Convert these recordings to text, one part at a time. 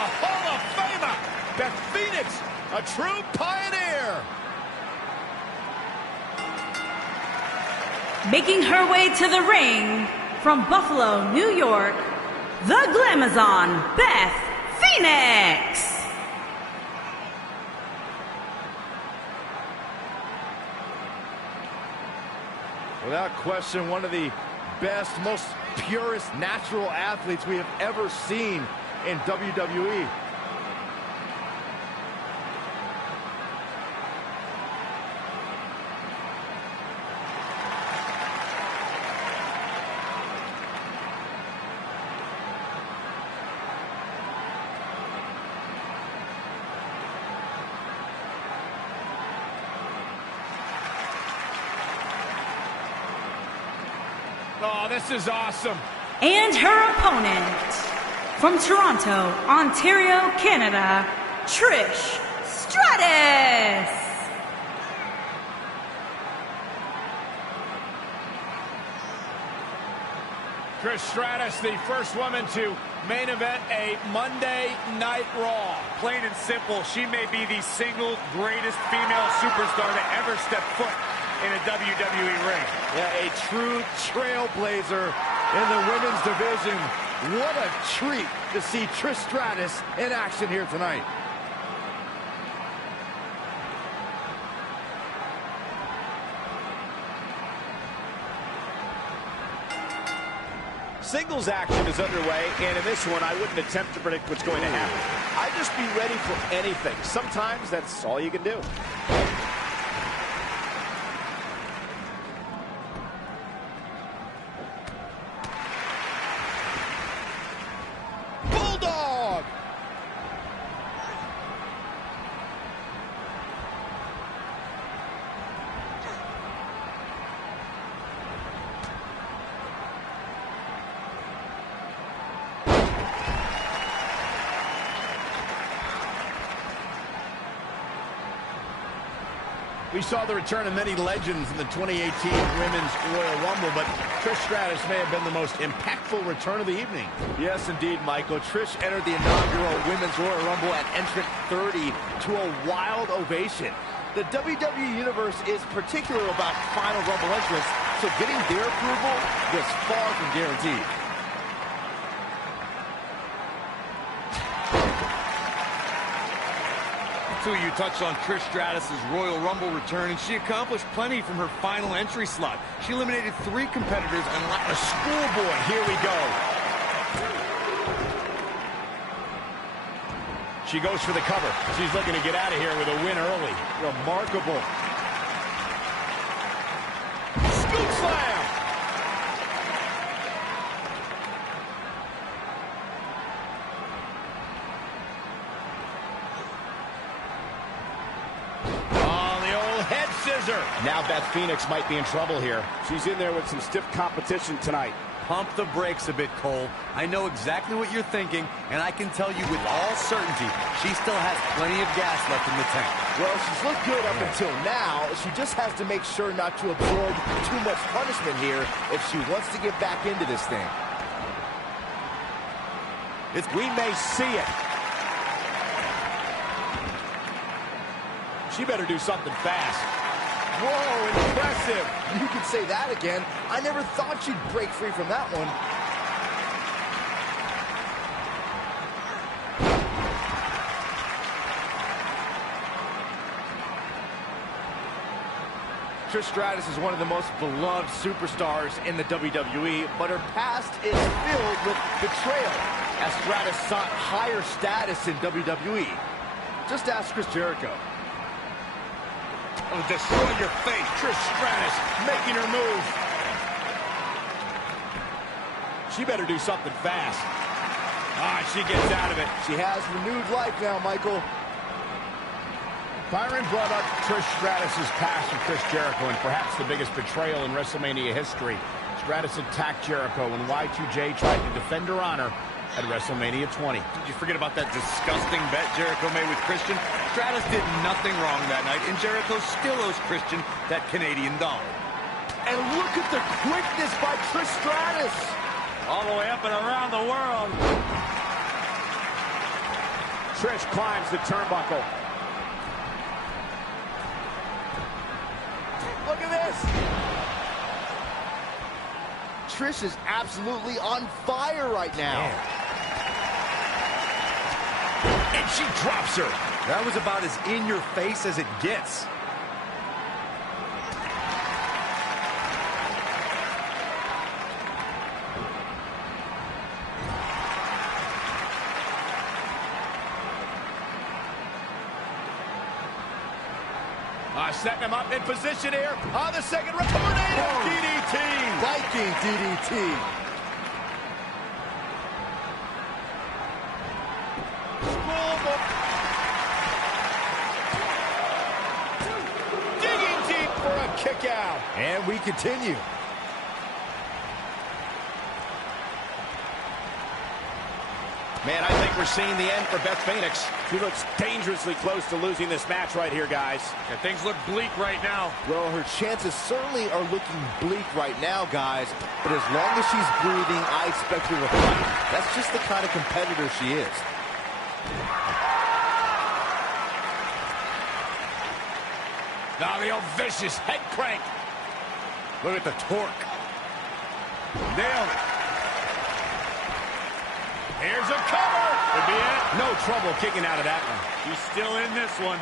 a Hall of Famer. Beth Phoenix, a true pioneer. Making her way to the ring from Buffalo, New York, the Glamazon, Beth Phoenix. Without question, one of the best, most purest natural athletes we have ever seen in WWE. Oh, this is awesome. And her opponent, from Toronto, Ontario, Canada, Trish Stratus. Trish Stratus, the first woman to main event a Monday Night Raw. Plain and simple, she may be the single greatest female superstar to ever step foot in a WWE ring. Yeah, a true trailblazer in the women's division. What a treat to see Trish Stratus in action here tonight. Singles action is underway, and in this one, I wouldn't attempt to predict what's going to happen. I'd just be ready for anything. Sometimes that's all you can do. Bulldog! We saw the return of many legends in the 2018 Women's Royal Rumble, but Trish Stratus may have been the most impactful return of the evening. Yes, indeed, Michael. Trish entered the inaugural Women's Royal Rumble at entrant 30 to a wild ovation. The WWE Universe is particular about final Rumble entrants, so getting their approval was far from guaranteed. You touched on Trish Stratus' Royal Rumble return, and she accomplished plenty from her final entry slot. She eliminated 3 competitors and like a schoolboy. Here we go. She goes for the cover. She's looking to get out of here with a win early. Remarkable. Scoop slam! Now Beth Phoenix might be in trouble here. She's in there with some stiff competition tonight. Pump the brakes a bit, Cole. I know exactly what you're thinking, and I can tell you with all certainty, she still has plenty of gas left in the tank. Well, she's looked good up until now. She just has to make sure not to absorb too much punishment here if she wants to get back into this thing. We may see it. She better do something fast. Whoa, impressive. You could say that again. I never thought she'd break free from that one. Trish Stratus is one of the most beloved superstars in the WWE, but her past is filled with betrayal as Stratus sought higher status in WWE. Just ask Chris Jericho. Oh, destroy your face. Trish Stratus making her move. She better do something fast. Ah, she gets out of it. She has renewed life now, Michael. Byron brought up Trish Stratus' past with Chris Jericho and perhaps the biggest betrayal in WrestleMania history. Stratus attacked Jericho when Y2J tried to defend her honor at WrestleMania 20. Did you forget about that disgusting bet Jericho made with Christian? Stratus did nothing wrong that night, and Jericho still owes Christian that Canadian dollar. And look at the quickness by Trish Stratus. All the way up and around the world. Trish climbs the turnbuckle. Look at this. Trish is absolutely on fire right now. Man. And she drops her. That was about as in your face as it gets. Setting him up in position here on the second round. Tornado DDT. Viking DDT. Digging deep for a kick out. And we continue. Man, I think we're seeing the end for Beth Phoenix. She looks dangerously close to losing this match right here, guys. Yeah, things look bleak right now. Well, her chances certainly are looking bleak right now, guys. But as long as she's breathing, I expect her to fight. That's just the kind of competitor she is. Now the old vicious head crank. Look at the torque. Nailed it. Here's a cover. Could be it. No trouble kicking out of that one. He's still in this one.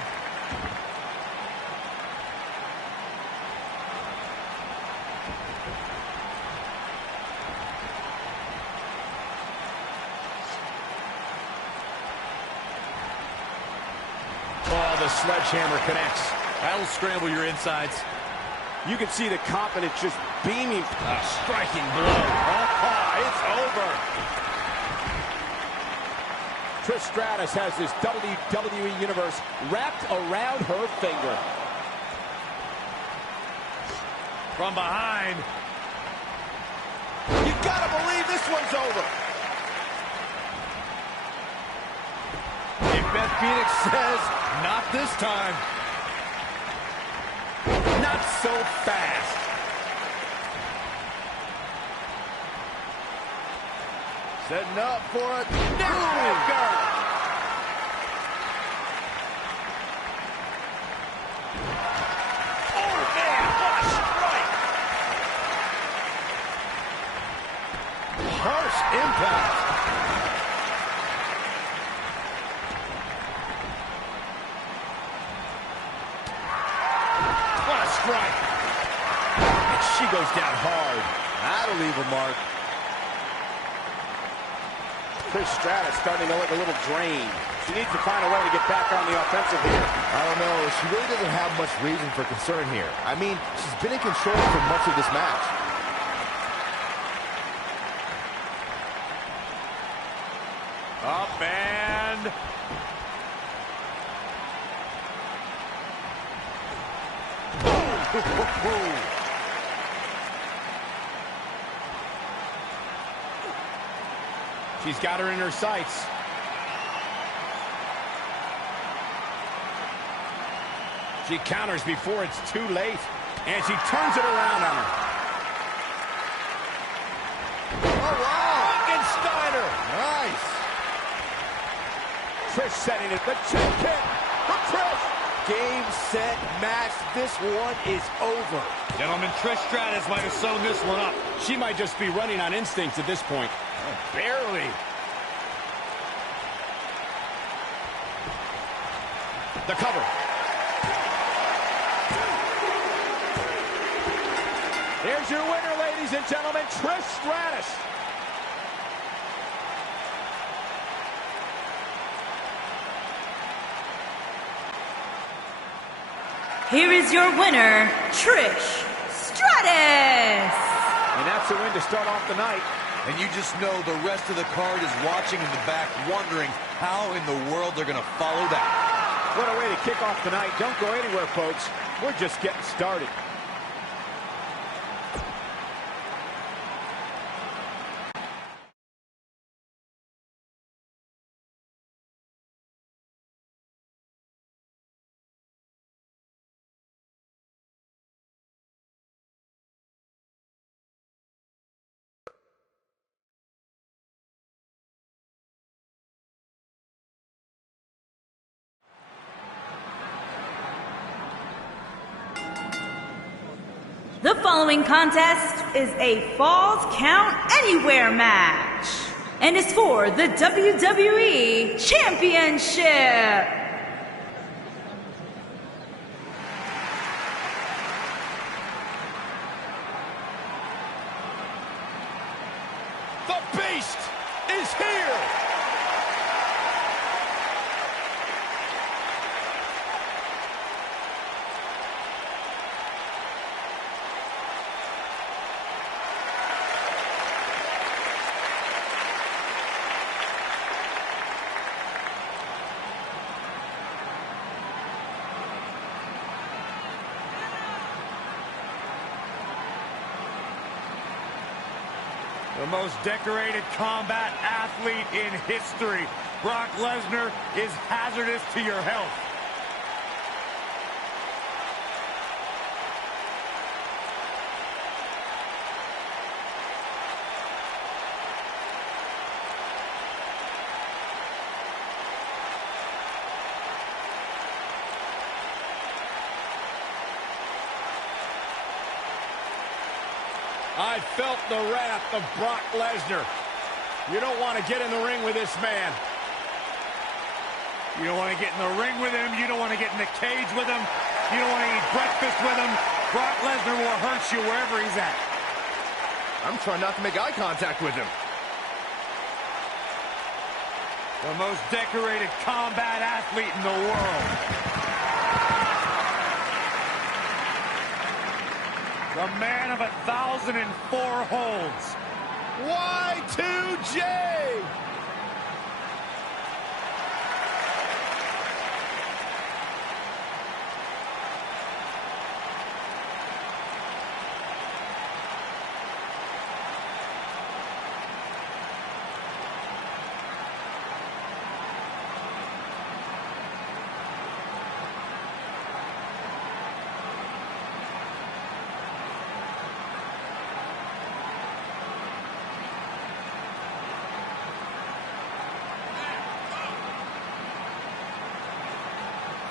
Oh, the sledgehammer connects. That'll scramble your insides. You can see the confidence just beaming. A striking blow. Oh, it's over. Trish Stratus has this WWE Universe wrapped around her finger. From behind. You gotta believe this one's over. If Beth Phoenix says, not this time. Not so fast. Setting up for a neckbreaker. Oh, man, what a strike. Harsh impact. What a strike. And she goes down hard. That'll leave a mark. Trish Stratus starting to look a little drained. She needs to find a way to get back on the offensive here. I don't know. She really doesn't have much reason for concern here. I mean, she's been in control for much of this match. Up and... She's got her in her sights. She counters before it's too late. And she turns it around on her. Oh, wow. Frankensteiner. Nice. Trish setting it. The chin kick for Trish. Game, set, match. This one is over. Gentlemen, Trish Stratus might have sewn this one up. She might just be running on instincts at this point. Barely. The cover. Here's your winner, ladies and gentlemen, Trish Stratus. Here is your winner, Trish Stratus. And that's a win to start off the night. And you just know the rest of the card is watching in the back, wondering how in the world they're going to follow that. What a way to kick off the night. Don't go anywhere, folks. We're just getting started. The following contest is a Falls Count Anywhere match and is for the WWE Championship. The Beast is here! The most decorated combat athlete in history. Brock Lesnar is hazardous to your health. I felt the wrath of Brock Lesnar. You don't want to get in the ring with this man. You don't want to get in the ring with him. You don't want to get in the cage with him. You don't want to eat breakfast with him. Brock Lesnar will hurt you wherever he's at. I'm trying not to make eye contact with him. The most decorated combat athlete in the world. The man of 1,004 holds. Y2J!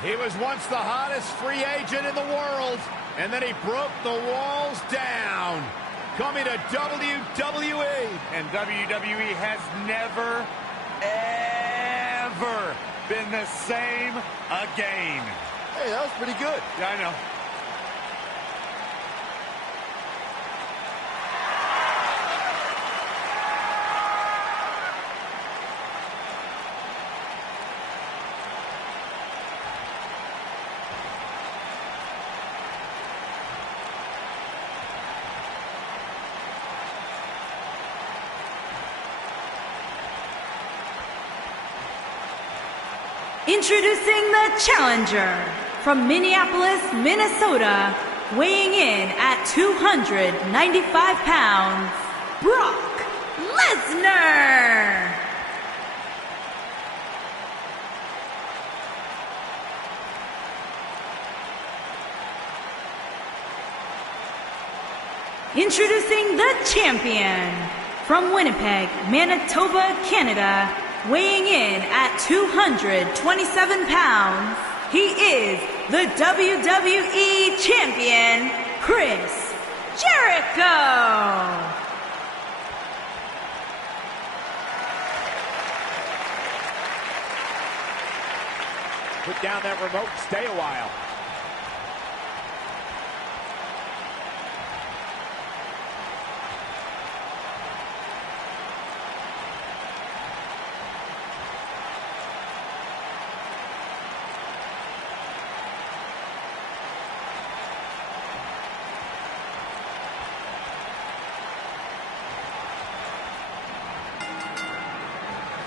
He was once the hottest free agent in the world, and then he broke the walls down. Coming to WWE. And WWE has never, ever been the same again. Hey, that was pretty good. Yeah, I know. Introducing the challenger from Minneapolis, Minnesota, weighing in at 295 pounds, Brock Lesnar. Introducing the champion from Winnipeg, Manitoba, Canada, weighing in at 227 pounds, he is the WWE Champion, Chris Jericho. Put down that remote and stay a while.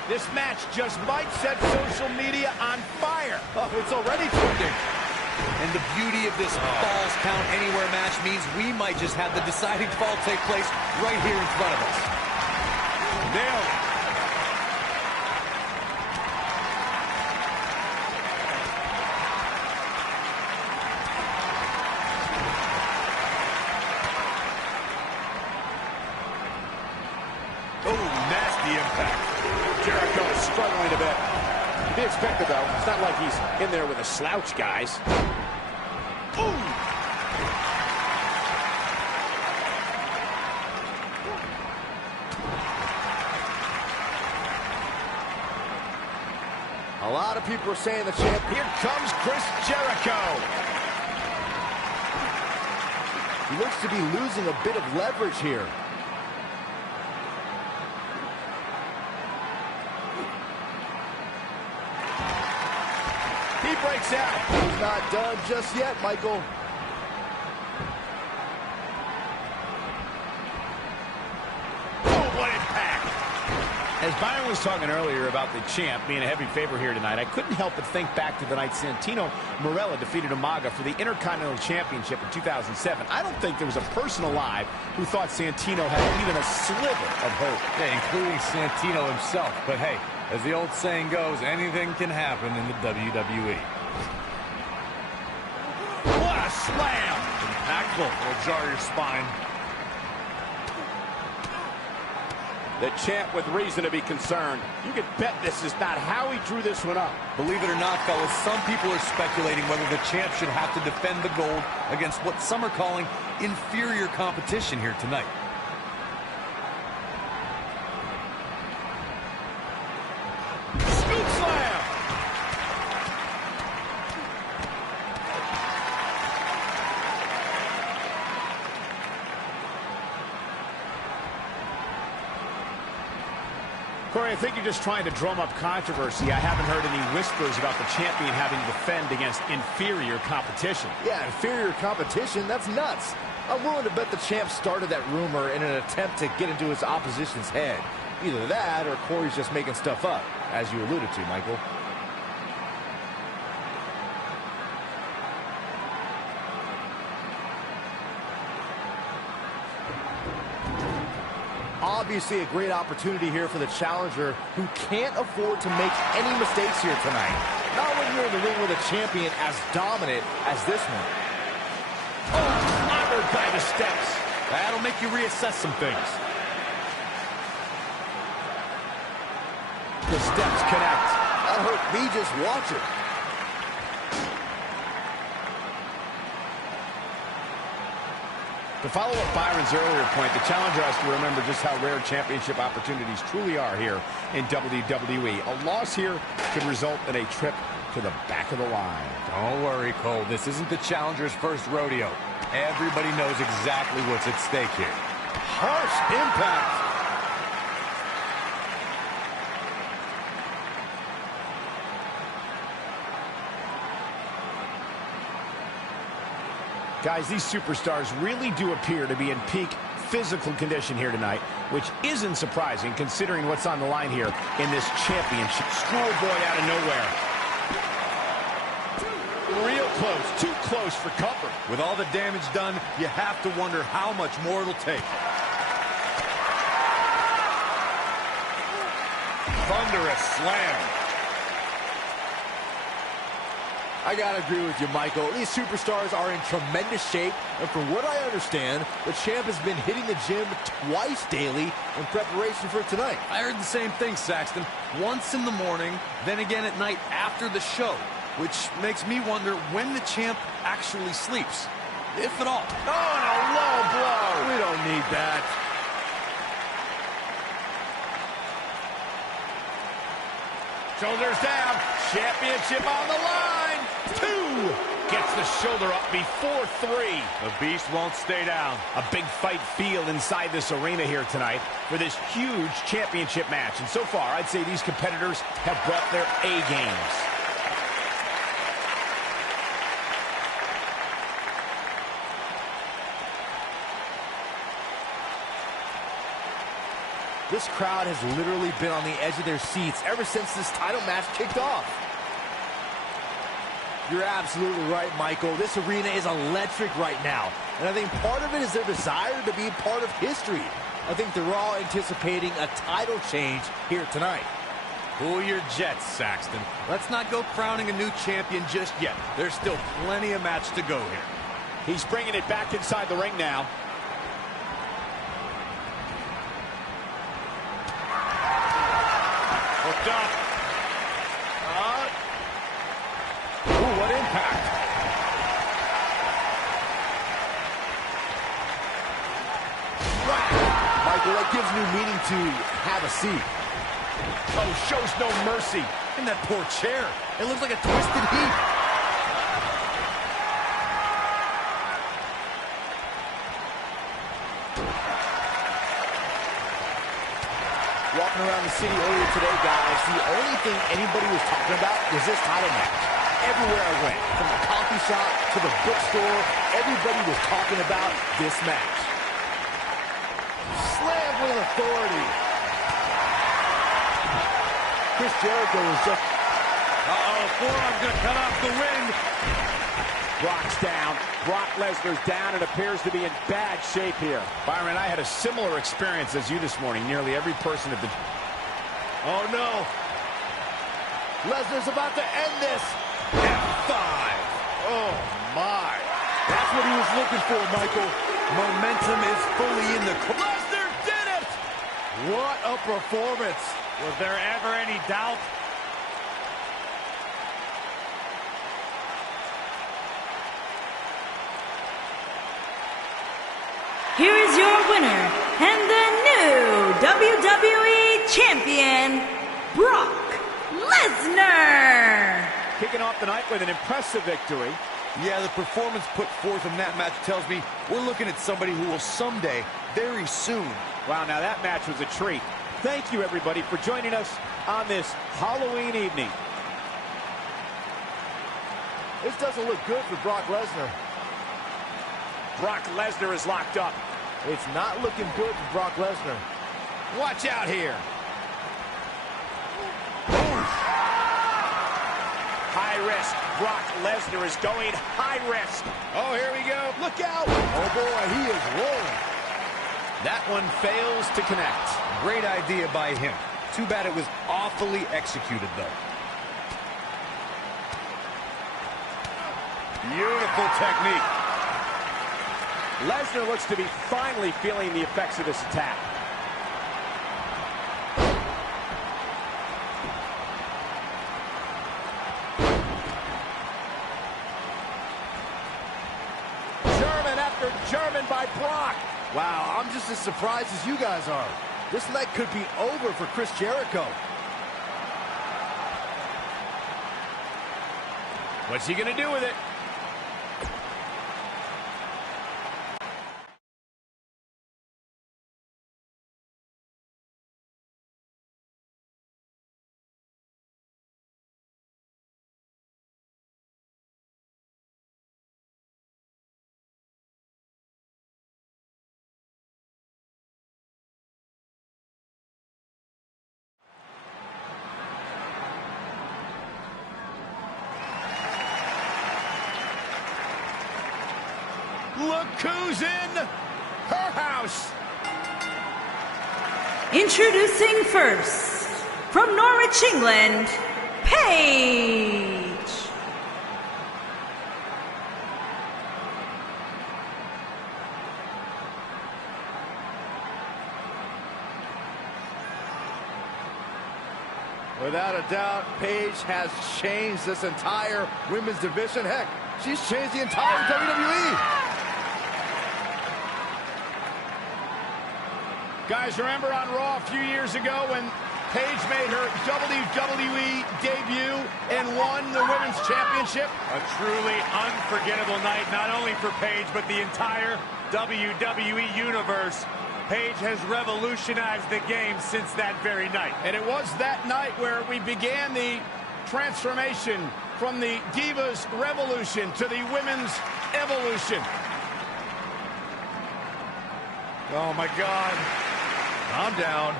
This match just might set social media on fire. Oh, it's already trending. And the beauty of this Falls Count Anywhere match means we might just have the deciding fall take place right here in front of us. Nailed it. Oh, nasty impact. Jericho is struggling a bit. To be expected, though. It's not like he's in there with a slouch, guys. Ooh. lot of people are saying the champ. Here comes Chris Jericho. He looks to be losing a bit of leverage here. He breaks out. He's not done just yet, Michael. Oh, what impact. As Byron was talking earlier about the champ being a heavy favorite here tonight, I couldn't help but think back to the night Santino Marella defeated Umaga for the Intercontinental Championship in 2007. I don't think there was a person alive who thought Santino had even a sliver of hope. Yeah, including Santino himself. But hey, as the old saying goes, anything can happen in the WWE. What a slam. Impactful. Will jar your spine. The champ with reason to be concerned. You can bet this is not how he drew this one up. Believe it or not, fellas, some people are speculating whether the champ should have to defend the gold against what some are calling inferior competition here tonight. Scoop slam. Corey, I think you're just trying to drum up controversy. I haven't heard any whispers about the champion having to defend against inferior competition. Yeah, inferior competition, that's nuts. I'm willing to bet the champ started that rumor in an attempt to get into his opposition's head. Either that or Corey's just making stuff up, as you alluded to, Michael. Obviously a great opportunity here for the challenger who can't afford to make any mistakes here tonight. Not when you're in the ring with a champion as dominant as this one. Oh, honored by the steps. That'll make you reassess some things. The steps connect. That hurt me just watching. To follow up Byron's earlier point, the challenger has to remember just how rare championship opportunities truly are here in WWE. A loss here could result in a trip to the back of the line. Don't worry, Cole. This isn't the challenger's first rodeo. Everybody knows exactly what's at stake here. Harsh impact. Guys, these superstars really do appear to be in peak physical condition here tonight, which isn't surprising considering what's on the line here in this championship. Schoolboy out of nowhere. Real close, too close for comfort. With all the damage done, you have to wonder how much more it'll take. Thunderous slam. I gotta agree with you, Michael. These superstars are in tremendous shape, and from what I understand, the champ has been hitting the gym twice daily in preparation for tonight. I heard the same thing, Saxton. Once in the morning, then again at night after the show, which makes me wonder when the champ actually sleeps, if at all. Oh, and a low blow. We don't need that. Shoulders down. Championship on the line. 2. Gets the shoulder up before 3. The beast won't stay down. A big fight feel inside this arena here tonight for this huge championship match. And so far, I'd say these competitors have brought their A games. This crowd has literally been on the edge of their seats ever since this title match kicked off. You're absolutely right, Michael. This arena is electric right now. And I think part of it is their desire to be part of history. I think they're all anticipating a title change here tonight. Cool your jets, Saxton. Let's not go crowning a new champion just yet. There's still plenty of match to go here. He's bringing it back inside the ring now. Hooked up. Ooh, what impact. Wow. Michael, that gives new meaning to have a seat. Oh, shows no mercy. And that poor chair. It looks like a twisted heap. Walking around the city earlier today, guys, the only thing anybody was talking about was this title match. Everywhere I went, from the coffee shop to the bookstore, everybody was talking about this match. Slam with authority. Chris Jericho is just... Forearm's going to cut off the wind. Brock's down. Brock Lesnar's down and appears to be in bad shape here. Byron, I had a similar experience as you this morning. Nearly every person at the... Oh, no. Lesnar's about to end this. F5. Oh, my. That's what he was looking for, Michael. Momentum is fully in the... Lesnar did it! What a performance. Was there ever any doubt? Here is your winner and the new WWE Champion, Brock Lesnar. Kicking off the night with an impressive victory. Yeah, the performance put forth in that match tells me we're looking at somebody who will someday, very soon... Wow, now that match was a treat. Thank you, everybody, for joining us on this Halloween evening. This doesn't look good for Brock Lesnar. Brock Lesnar is locked up. It's not looking good for Brock Lesnar. Watch out here. High risk. Brock Lesnar is going high risk. Oh, here we go. Look out. Oh, boy, he is rolling. That one fails to connect. Great idea by him. Too bad it was awfully executed, though. Beautiful technique. Lesnar looks to be finally feeling the effects of this attack. German after German by Brock. Wow, I'm just as surprised as you guys are. This leg could be over for Chris Jericho. What's he going to do with it? Look who's in her house. Introducing first, from Norwich, England, Paige. Without a doubt, Paige has changed this entire women's division. Heck, she's changed the entire WWE. Guys, remember on Raw a few years ago when Paige made her WWE debut and won the Women's Championship? A truly unforgettable night, not only for Paige, but the entire WWE Universe. Paige has revolutionized the game since that very night. And it was that night where we began the transformation from the Divas Revolution to the Women's Evolution. Oh, my God. Calm down.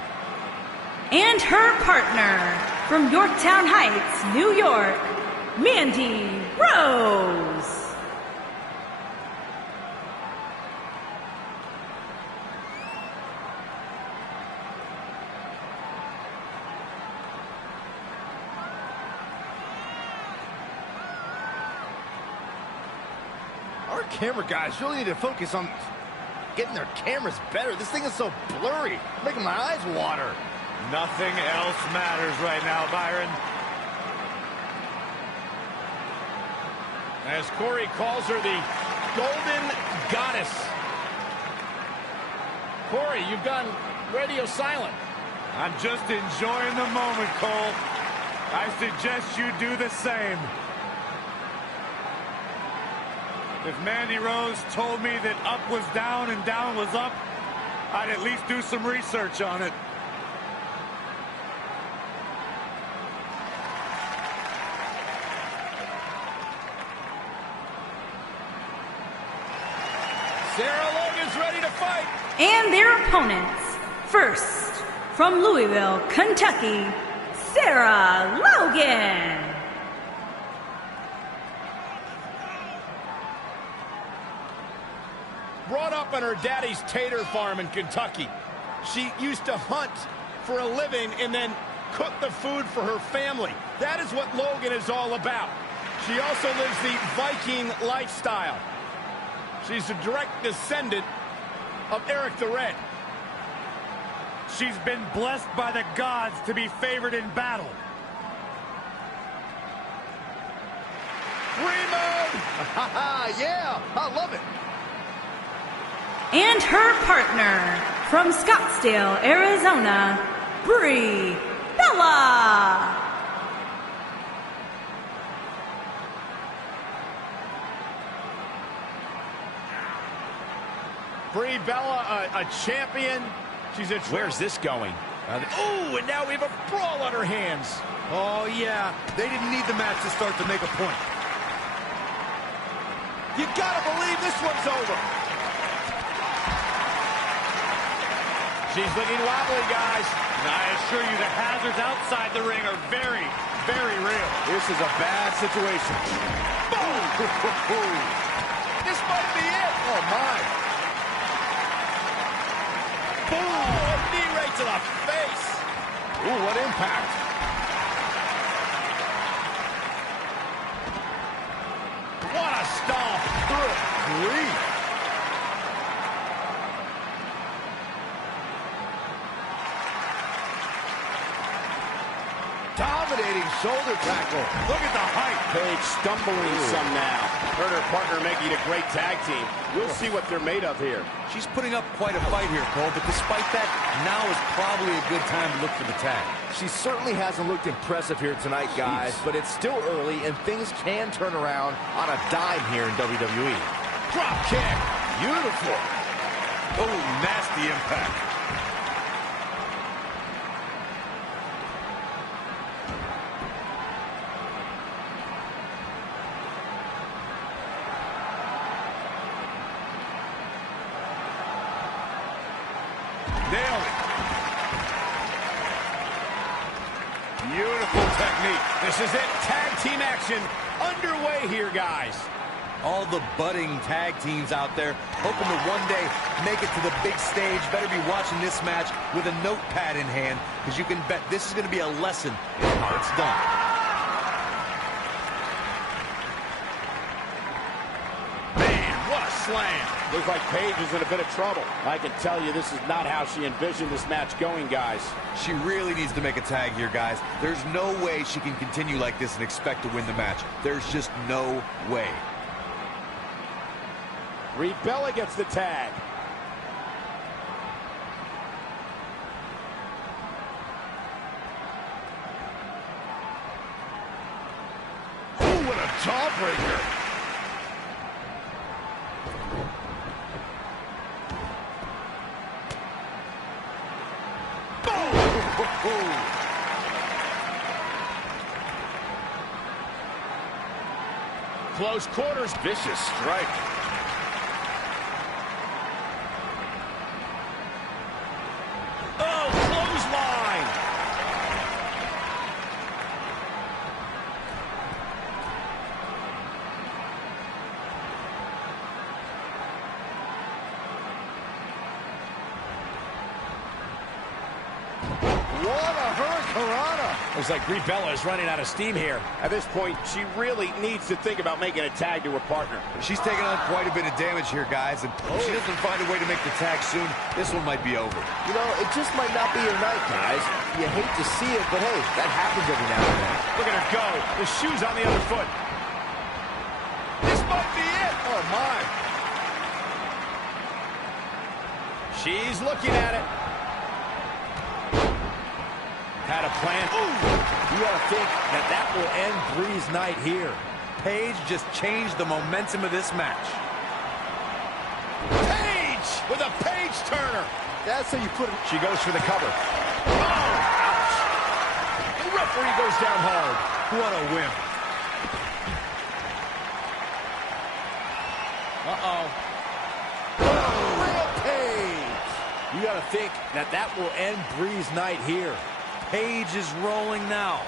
And her partner, from Yorktown Heights, New York, Mandy Rose. Our camera guys really need to focus on getting their cameras better. This thing is so blurry, making my eyes water. Nothing else matters right now, Byron. As Corey calls her the Golden Goddess. Corey, you've gone radio silent. I'm just enjoying the moment, Cole. I suggest you do the same. If Mandy Rose told me that up was down and down was up, I'd at least do some research on it. Sarah Logan's ready to fight. And their opponents, first, from Louisville, Kentucky, Sarah Logan. Brought up on her daddy's tater farm in Kentucky. She used to hunt for a living and then cook the food for her family. That is what Logan is all about. She also lives the Viking lifestyle. She's a direct descendant of Eric the Red. She's been blessed by the gods to be favored in battle. Remote! Yeah, I love it. And her partner, from Scottsdale, Arizona, Brie Bella. Brie Bella, a champion. She's a... Where's this going? Oh, and now we have a brawl on her hands. Oh, yeah. They didn't need the match to start to make a point. You gotta believe this one's over. She's looking wobbly, guys. And I assure you the hazards outside the ring are very, very real. This is a bad situation. Boom! This might be it. Oh, my. Boom! Oh, a knee right to the face. Ooh, what impact. What a stomp. Good grief. Dominating shoulder tackle. Look at the height. Paige stumbling some now. Her and her partner making a great tag team. We'll see what they're made of here. She's putting up quite a fight here, Cole, but despite that, now is probably a good time to look for the tag. She certainly hasn't looked impressive here tonight, guys, but it's still early, and things can turn around on a dime here in WWE. Drop kick. Beautiful. Oh, nasty impact. Nailed it. Beautiful technique. This is it. Tag team action underway here, guys. All the budding tag teams out there hoping to one day make it to the big stage. Better be watching this match with a notepad in hand, because you can bet this is going to be a lesson in how it's done. Man, what a slam. Looks like Paige is in a bit of trouble. I can tell you this is not how she envisioned this match going, guys. She really needs to make a tag here, guys. There's no way she can continue like this and expect to win the match. There's just no way. Brie Bella gets the tag. Ooh, what a jawbreaker. Close quarters. Vicious strike. Oh, clothesline. What a hurricanrana. Looks like Brie Bella is running out of steam here. At this point, she really needs to think about making a tag to her partner. She's taking on quite a bit of damage here, guys, and if she doesn't find a way to make the tag soon, this one might be over. You know, it just might not be your night, guys. You hate to see it, but hey, that happens every now and then. Look at her go. The shoe's on the other foot. This might be it. Oh, my. She's looking at it. Had a plan. Ooh. You gotta think that that will end Bree's night here. Paige just changed the momentum of this match. Paige with a page turner. That's how you put it. She goes for the cover. Oh, ouch. The referee goes down hard. What a win. Uh-oh. Rampage. You gotta think that that will end Bree's night here. Paige is rolling now.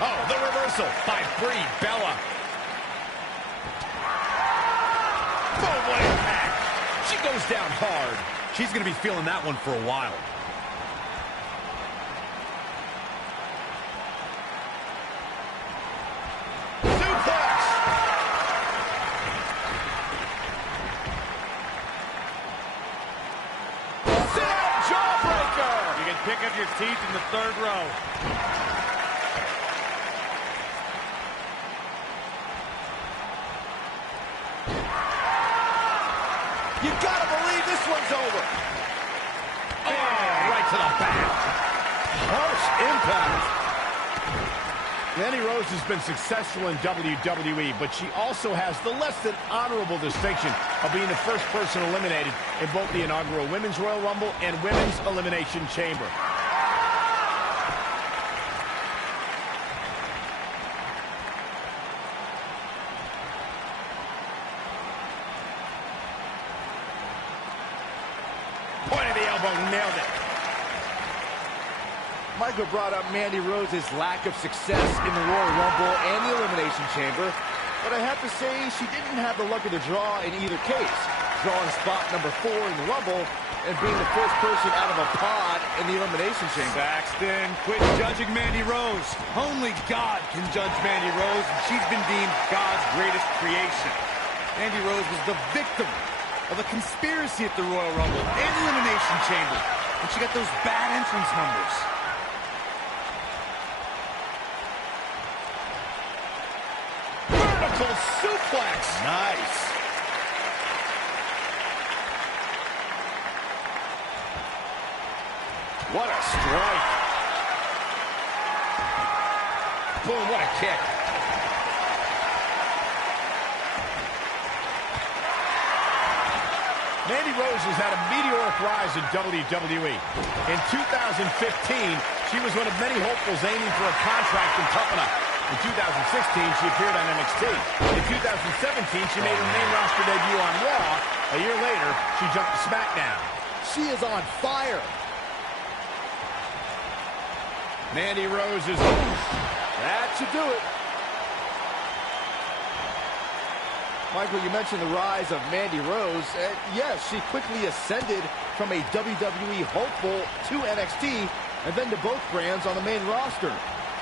Oh, the reversal by Brie Bella. Boom, what impact. She goes down hard. She's going to be feeling that one for a while. Suplex. Sit-up jawbreaker. You can pick up your teeth in the third row. You gotta believe this one's over. Oh, right to the back. Harsh impact. Mandy Rose has been successful in WWE, but she also has the less than honorable distinction of being the first person eliminated in both the inaugural Women's Royal Rumble and Women's Elimination Chamber. Point of the elbow, nailed it. Michael brought up Mandy Rose's lack of success in the Royal Rumble and the Elimination Chamber, but I have to say she didn't have the luck of the draw in either case, drawing spot number 4 in the Rumble and being the first person out of a pod in the Elimination Chamber. Saxton, quit judging Mandy Rose. Only God can judge Mandy Rose, and she's been deemed God's greatest creation. Mandy Rose was the victim of a conspiracy at the Royal Rumble and the Elimination Chamber, and she got those bad entrance numbers. Vertical suplex. Nice. What a strike. Boom, what a kick. Mandy Rose has had a meteoric rise in WWE. In 2015, she was one of many hopefuls aiming for a contract in Tough Enough. In 2016, she appeared on NXT. In 2017, she made her main roster debut on Raw. A year later, she jumped to SmackDown. She is on fire. Mandy Rose is... That should do it. Michael, you mentioned the rise of Mandy Rose. Yes, she quickly ascended from a WWE hopeful to NXT and then to both brands on the main roster.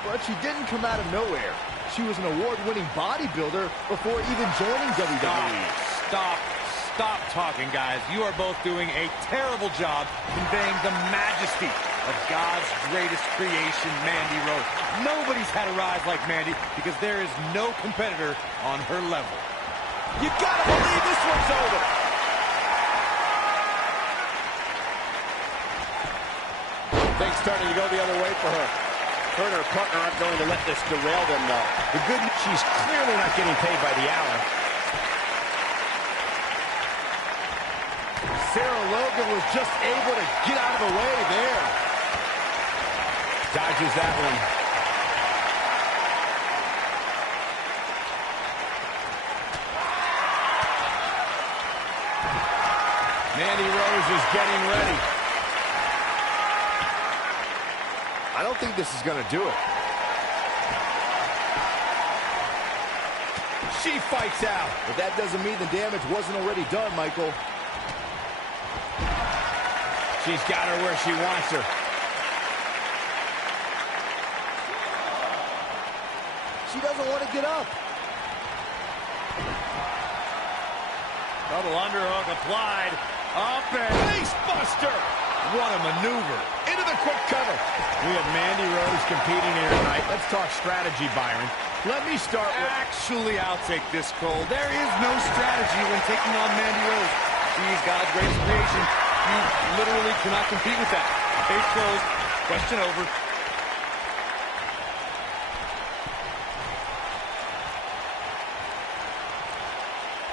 But she didn't come out of nowhere. She was an award-winning bodybuilder before even joining WWE. Stop talking, guys. You are both doing a terrible job conveying the majesty of God's greatest creation, Mandy Rose. Nobody's had a rise like Mandy because there is no competitor on her level. You gotta believe this one's over. Things starting to go the other way for her. Her and her partner aren't going to let this derail them, though. The good news, she's clearly not getting paid by the hour. Sarah Logan was just able to get out of the way there. Dodges that one. Mandy Rose is getting ready. I don't think this is going to do it. She fights out. But that doesn't mean the damage wasn't already done, Michael. She's got her where she wants her. She doesn't want to get up. Double underhook applied. Up and face buster. What a maneuver. Into the quick cover. We have Mandy Rose competing here tonight. Let's talk strategy, Byron. Let me start with... Actually, I'll take this, Cole. There is no strategy when taking on Mandy Rose. She's God's greatest creation. You literally cannot compete with that. Case closed. Question over.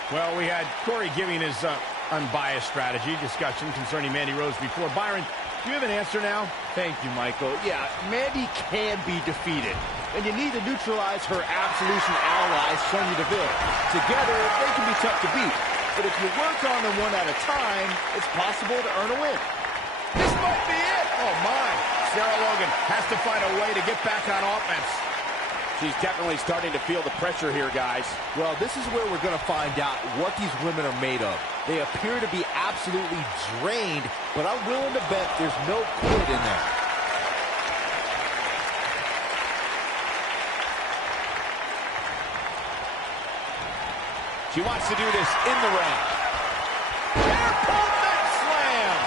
Well, we had Corey giving his unbiased strategy discussion concerning Mandy Rose before. Byron, do you have an answer now? Thank you, Michael. Yeah, Mandy can be defeated, and you need to neutralize her Absolution allies, Sonya Deville. Together, they can be tough to beat, but if you work on them one at a time, it's possible to earn a win. This might be it. Oh, my. Sarah Logan has to find a way to get back on offense. She's definitely starting to feel the pressure here, guys. Well, this is where we're going to find out what these women are made of. They appear to be absolutely drained, but I'm willing to bet there's no quit in them. She wants to do this in the ring. Airport slam.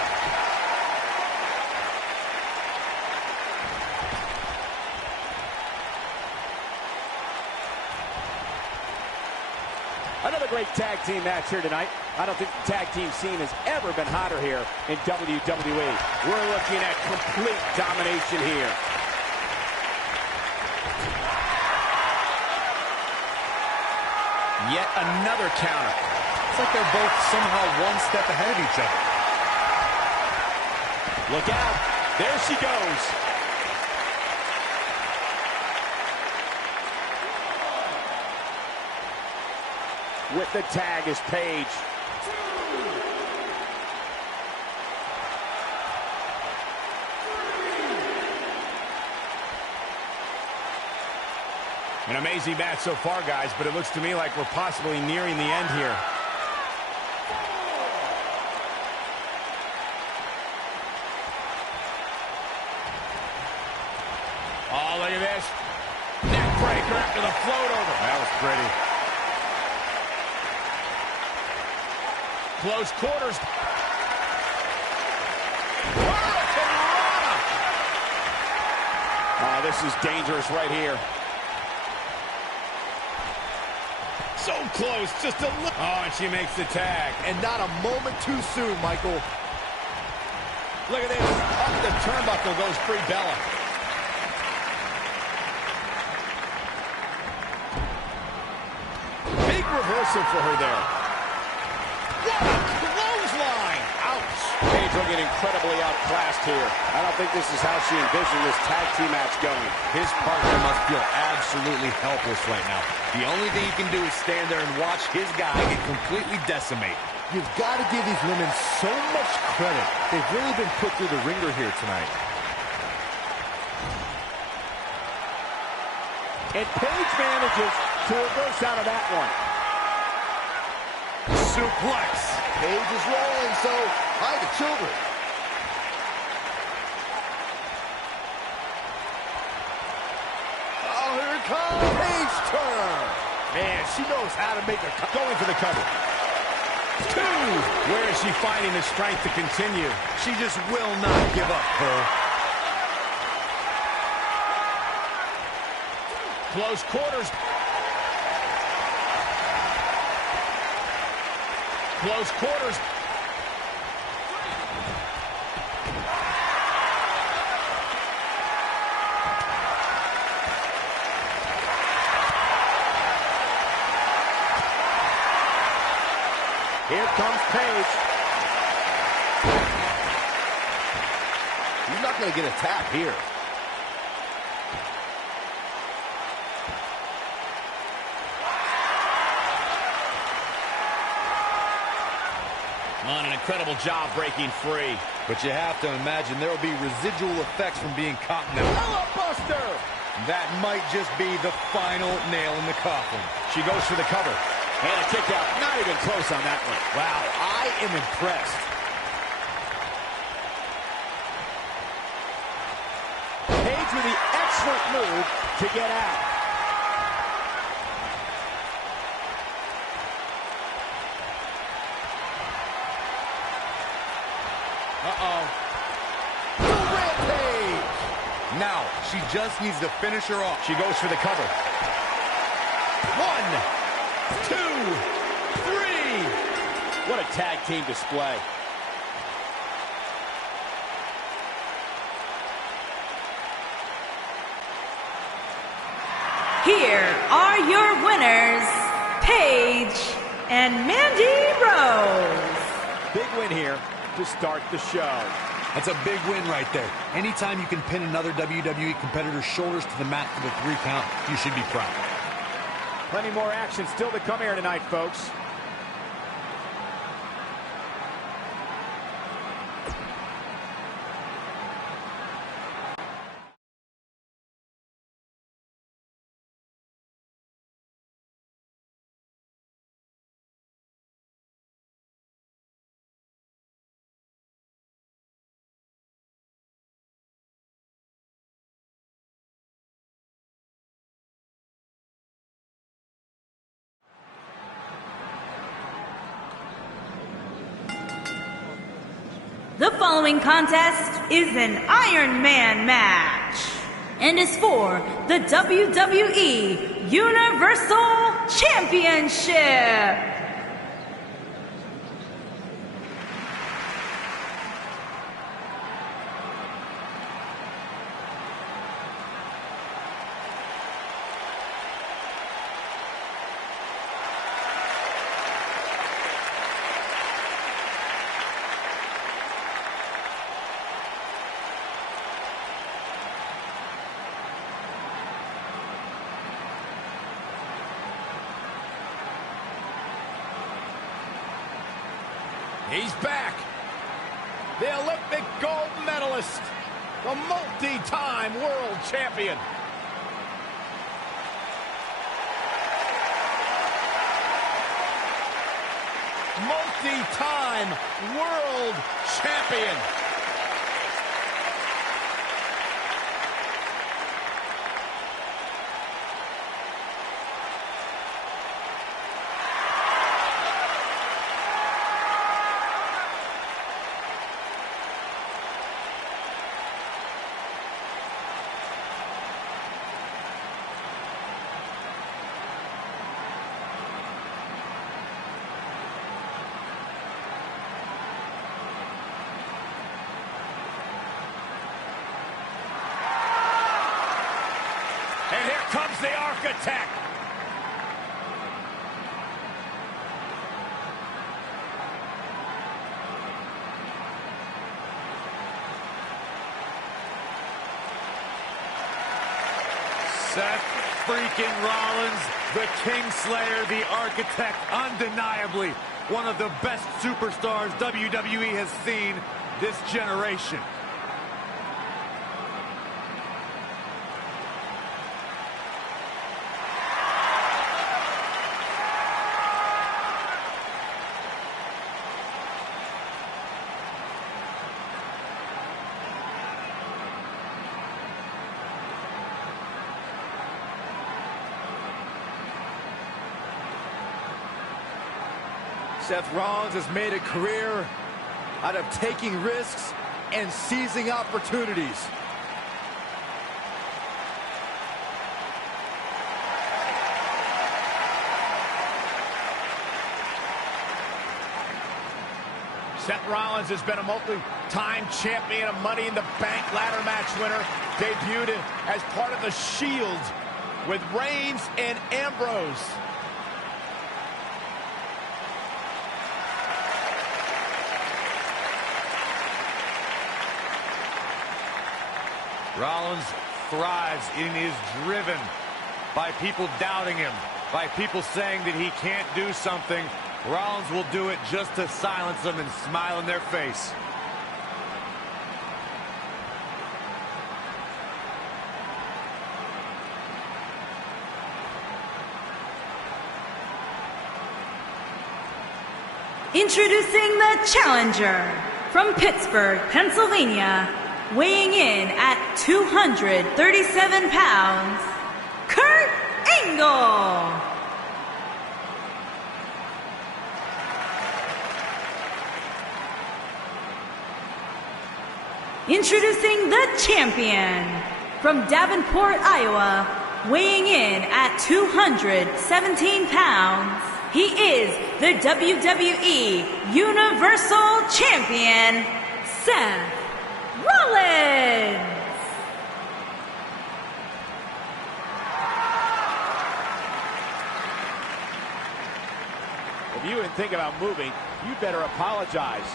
Another great tag team match here tonight. I don't think the tag team scene has ever been hotter here in WWE. We're looking at complete domination here. Yet another counter. It's like they're both somehow one step ahead of each other. Look out. There she goes. With the tag is Paige. An amazing match so far, guys, but it looks to me like we're possibly nearing the end here. Oh, look at this. Neck breaker after the float over. That was pretty. Close quarters. Oh, this is dangerous right here. So close, just a little. Oh, and she makes the tag. And not a moment too soon, Michael. Look at this. Up the turnbuckle goes Brie Bella. Big reversal for her there. What a clothesline! Ouch! Paige looking incredibly outclassed here. I don't think this is how she envisioned this tag team match going. His partner must feel absolutely helpless right now. The only thing he can do is stand there and watch his guy get completely decimated. You've got to give these women so much credit. They've really been put through the ringer here tonight. And Paige manages to reverse out of that one. Suplex. Paige is rolling, so hide the children. Oh, here it comes. Paige turn. Man, she knows how to make a Going for the cover. 2. Where is she finding the strength to continue? She just will not give up, Cole. Close quarters. Close quarters. Here comes Paige. He's not going to get a tap here. On an incredible job breaking free. But you have to imagine there will be residual effects from being caught in that. Buster! That might just be the final nail in the coffin. She goes for the cover. And a kick out. Not even close on that one. Wow, I am impressed. Paige with the excellent move to get out. Uh-oh. Rampage! Now, she just needs to finish her off. She goes for the cover. 1, 2, 3. What a tag team display. Here are your winners, Paige and Mandy Rose. Big win here to start the show. That's a big win right there. Anytime you can pin another WWE competitor's shoulders to the mat for the 3 count, you should be proud. Plenty more action still to come here tonight, folks. The following contest is an Iron Man match and is for the WWE Universal Championship. He's back. The Olympic gold medalist. The multi-time world champion. Multi-time world champion. And here comes the architect. Seth freaking Rollins, the Kingslayer, the architect, undeniably one of the best superstars WWE has seen this generation. Seth Rollins has made a career out of taking risks and seizing opportunities. Seth Rollins has been a multi-time champion, a Money in the Bank ladder match winner, debuted as part of the Shield with Reigns and Ambrose. Rollins thrives and is driven by people doubting him, by people saying that he can't do something. Rollins will do it just to silence them and smile in their face. Introducing the challenger from Pittsburgh, Pennsylvania, weighing in at 237 pounds, Kurt Angle. Introducing the champion from Davenport, Iowa, Weighing in at 217 pounds, he is the WWE Universal Champion, Seth Rollins. If you didn't think about moving, you better apologize.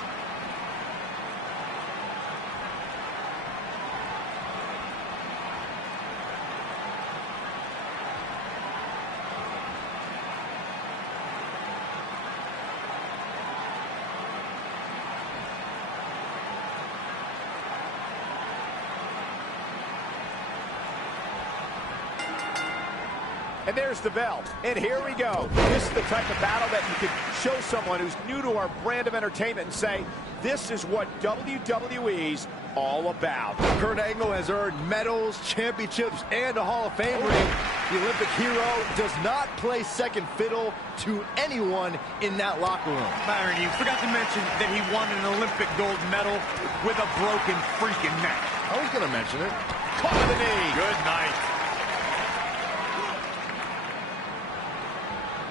And there's the bell. And here we go. This is the type of battle that you can show someone who's new to our brand of entertainment and say, this is what WWE's all about. Kurt Angle has earned medals, championships, and a Hall of Fame ring. The Olympic hero does not play second fiddle to anyone in that locker room. Byron, you forgot to mention that he won an Olympic gold medal with a broken freaking neck. I was going to mention it. Caught with the knee. Good night.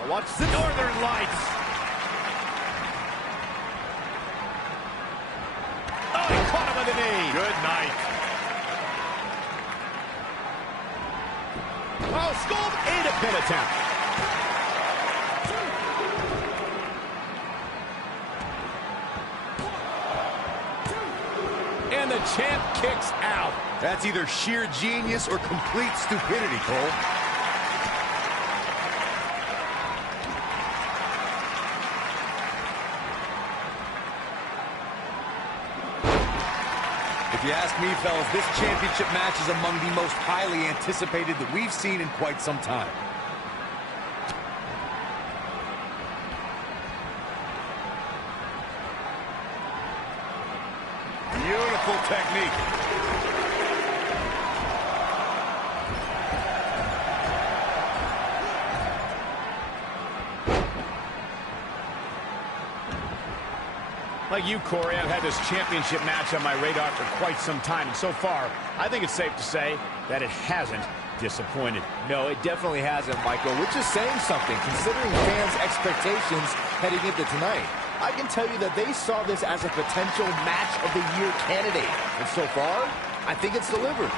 Watch the Northern Lights. Oh, he caught him with the knee. Good night. Oh, Skull ate a pin attempt. And the champ kicks out. That's either sheer genius or complete stupidity, Cole. If you ask me, fellas, this championship match is among the most highly anticipated that we've seen in quite some time. Beautiful technique. Like you, Corey, I've had this championship match on my radar for quite some time, and so far, I think it's safe to say that it hasn't disappointed. No, it definitely hasn't, Michael, which is saying something, considering fans' expectations heading into tonight. I can tell you that they saw this as a potential match of the year candidate, and so far, I think it's delivered.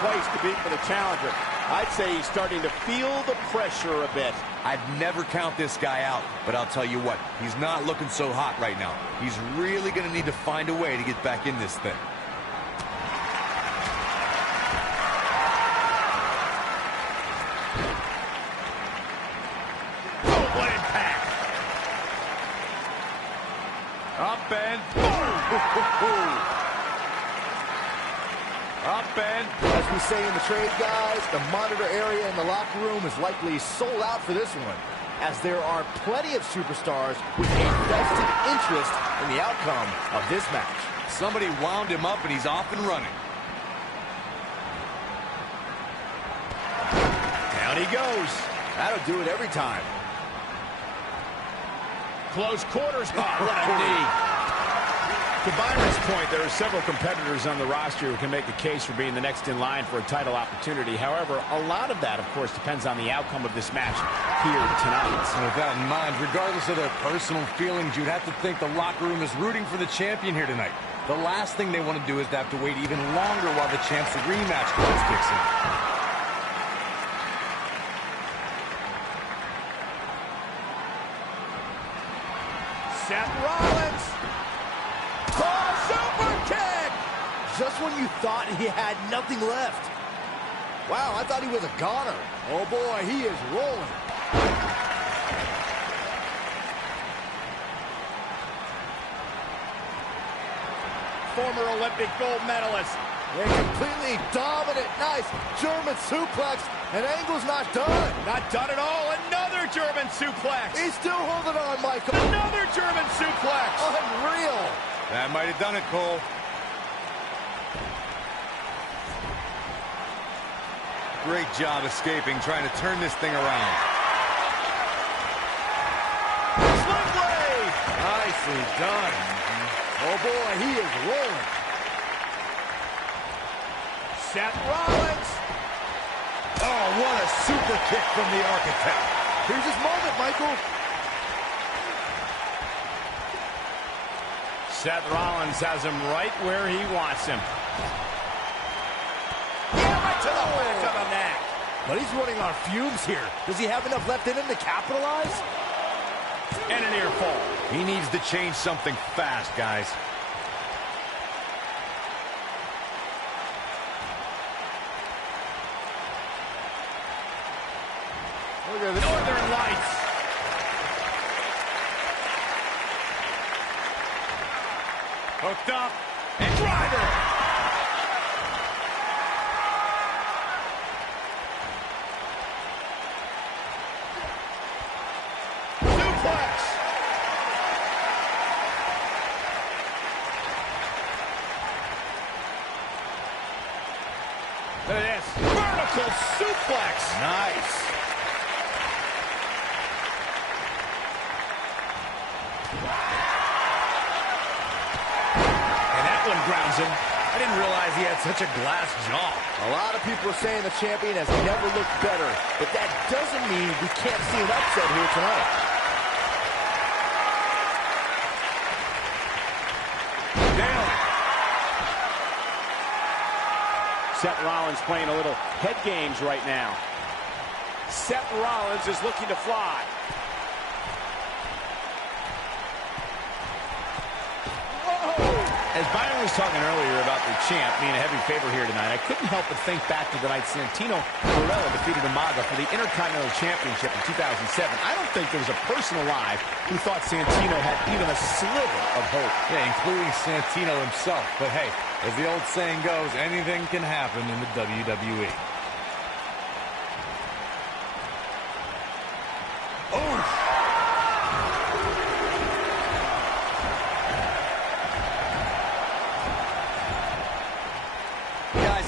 Place to be for the challenger. I'd say he's starting to feel the pressure a bit. I'd never count this guy out, but I'll tell you what, he's not looking so hot right now. He's really going to need to find a way to get back in this thing. Oh, what impact! Up and boom! Up and... As we say in the trade, guys, the monitor area in the locker room is likely sold out for this one, as there are plenty of superstars with a vested interest in the outcome of this match. Somebody wound him up and he's off and running. Down he goes. That'll do it every time. Close quarters. Oh, what a knee. To Byron's point, there are several competitors on the roster who can make a case for being the next in line for a title opportunity. However, a lot of that, of course, depends on the outcome of this match here tonight. And with that in mind, regardless of their personal feelings, you'd have to think the locker room is rooting for the champion here tonight. The last thing they want to do is to have to wait even longer while the champ's rematch clause kicks in. Seth Rollins. Oh, super kick! Just when you thought he had nothing left. Wow, I thought he was a goner. Oh boy, he is rolling. Former Olympic gold medalist. A completely dominant, nice German suplex, and Angle's not done. Not done at all. Another German suplex. He's still holding on, Michael. Another German suplex. Unreal. That might have done it, Cole. Great job escaping, trying to turn this thing around. Sling blade. Nicely done. Oh boy, he is rolling. Seth Rollins. Oh, what a super kick from the Architect. Here's his moment, Michael. Seth Rollins has him right where he wants him. Yeah, right to the back of the neck. But he's running on fumes here. Does he have enough left in him to capitalize? And an ear fall. He needs to change something fast, guys. Look at the Northern Lights. Hooked up. And driver. Suplex. Look at this. Vertical suplex. Nice. Grounds him. I didn't realize he had such a glass jaw. A lot of people are saying the champion has never looked better, but that doesn't mean we can't see an upset here tonight. Down. Seth Rollins playing a little head games right now. Seth Rollins is looking to fly. As Byron was talking earlier about the champ being a heavy favorite here tonight, I couldn't help but think back to the night Santino Marella defeated Umaga for the Intercontinental Championship in 2007. I don't think there was a person alive who thought Santino had even a sliver of hope. Yeah, including Santino himself. But hey, as the old saying goes, anything can happen in the WWE.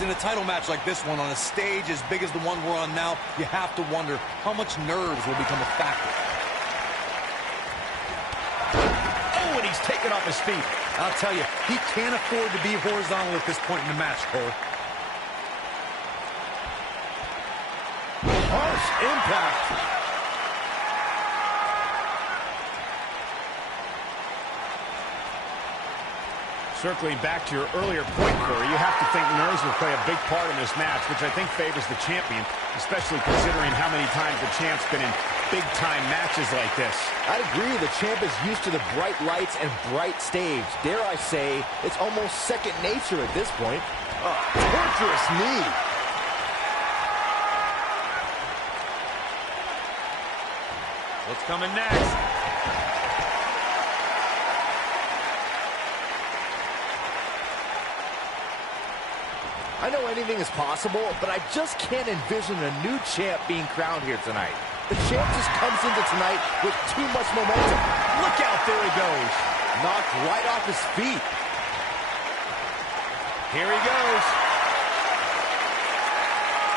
In a title match like this one, on a stage as big as the one we're on now, you have to wonder how much nerves will become a factor. Oh, and he's taken off his feet. I'll tell you, he can't afford to be horizontal at this point in the match, Cole. Harsh impact. Circling back to your earlier point, Corey, you have to think nerves will play a big part in this match, which I think favors the champion, especially considering how many times the champ's been in big-time matches like this. I agree. The champ is used to the bright lights and bright stage. Dare I say, it's almost second nature at this point. Torturous knee. What's coming next? I know anything is possible, but I just can't envision a new champ being crowned here tonight. The champ just comes into tonight with too much momentum. Look out, there he goes. Knocked right off his feet. Here he goes.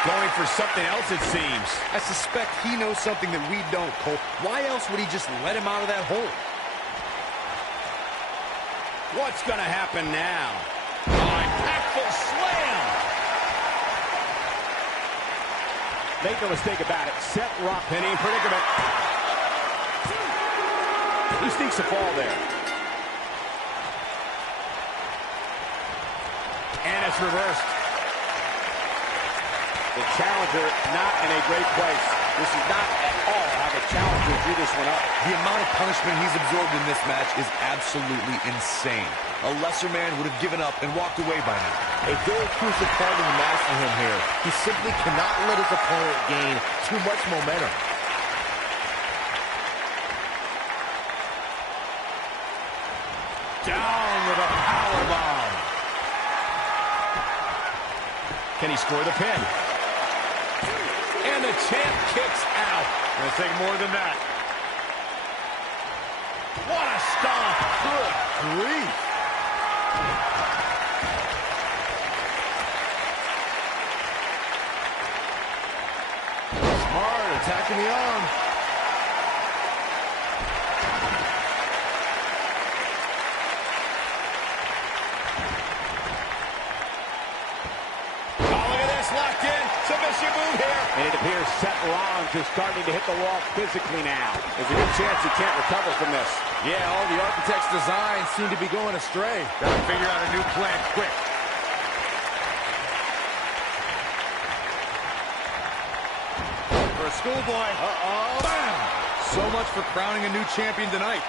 Going for something else, it seems. I suspect he knows something that we don't, Cole. Why else would he just let him out of that hole? What's going to happen now? Impactful slam. Make no mistake about it. Seth Rollins penny predicament. He sneaks a fall there. And it's reversed. The challenger not in a great place. This is not at all how the challenger drew this one up. The amount of punishment he's absorbed in this match is absolutely insane. A lesser man would have given up and walked away by now. A very crucial part of the match for him here. He simply cannot let his opponent gain too much momentum. Down with a powerbomb. Can he score the pin? And the champ kicks out. Gonna take more than that. What a stomp. Good grief. Smart, attacking the arm. And it appears Seth Rollins is starting to hit the wall physically now. There's a good chance he can't recover from this. Yeah, all the architect's designs seem to be going astray. Gotta figure out a new plan quick. For a schoolboy. Uh-oh. Bam! So much for crowning a new champion tonight.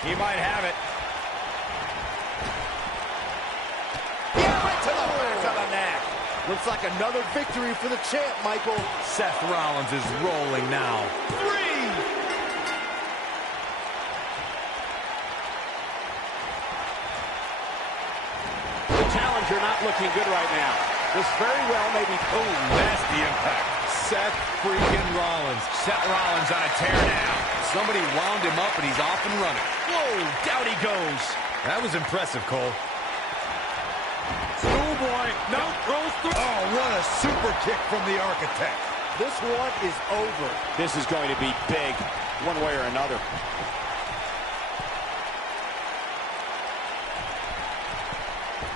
He might have it. Yeah, right to the back of the neck. Looks like another victory for the champ, Michael. Seth Rollins is rolling now. 3. The challenger not looking good right now. This very well may be... Oh, nasty impact. Seth freaking Rollins. Seth Rollins on a tear now. Somebody wound him up and he's off and running. Whoa, down he goes. That was impressive, Cole. Schoolboy. No, rolls through. Oh, what a super kick from the architect. This one is over. This is going to be big, one way or another.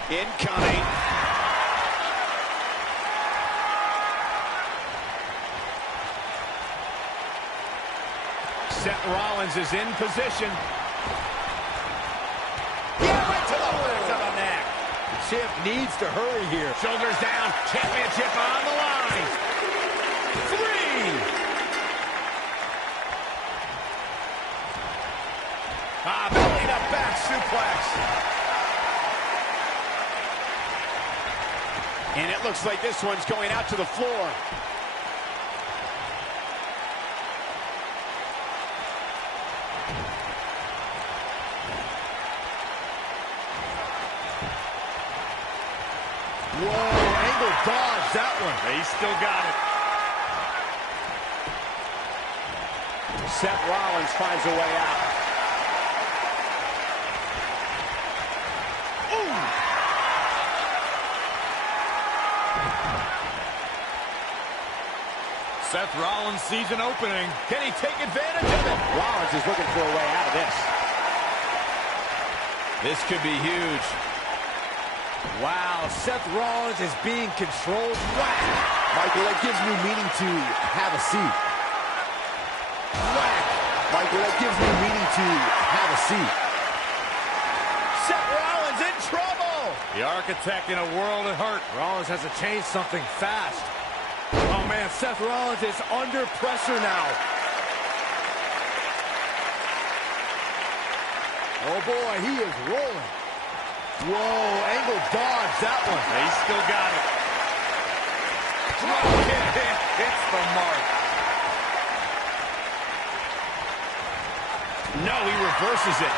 Incoming. Seth Rollins is in position. Yeah, right to the back of the neck. The champ needs to hurry here. Shoulders down. Championship on the line. 3. Belly to back suplex. And it looks like this one's going out to the floor. Whoa, angle dodge that one. He still got it. Seth Rollins finds a way out. Ooh. Seth Rollins sees an opening. Can he take advantage of it? Rollins is looking for a way out of this. This could be huge. Wow, Seth Rollins is being controlled. Whack. Michael, that gives me meaning to have a seat. Whack. Michael, that gives me meaning to have a seat. Seth Rollins in trouble. The architect in a world of hurt. Rollins has to change something fast. Oh, man, Seth Rollins is under pressure now. Oh, boy, he is rolling. Whoa, angle dodge that one. He still got it. Drop kick. Hits the mark. No, he reverses it.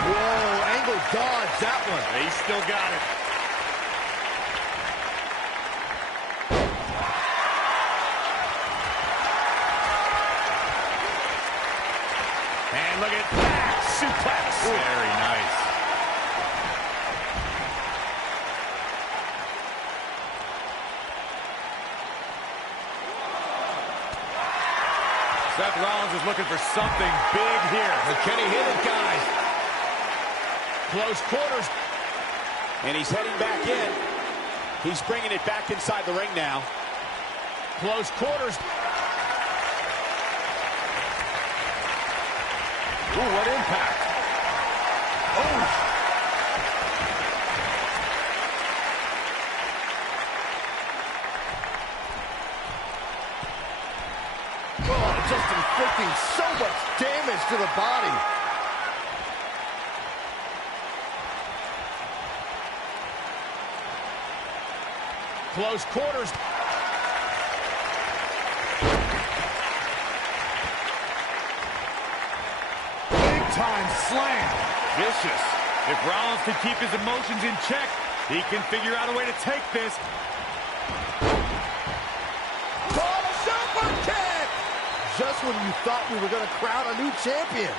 Whoa, angle dodge that one. He still got it. And look at that suplex. Very nice. Seth Rollins is looking for something big here. But can he hit it, guys? Close quarters. And he's heading back in. He's bringing it back inside the ring now. Close quarters. Ooh, what impact. Oh. Oh, just inflicting so much damage to the body. Close quarters. Big time slam. Vicious. If Rollins can keep his emotions in check, he can figure out a way to take this. Super kick! Just when you thought we were going to crown a new champion.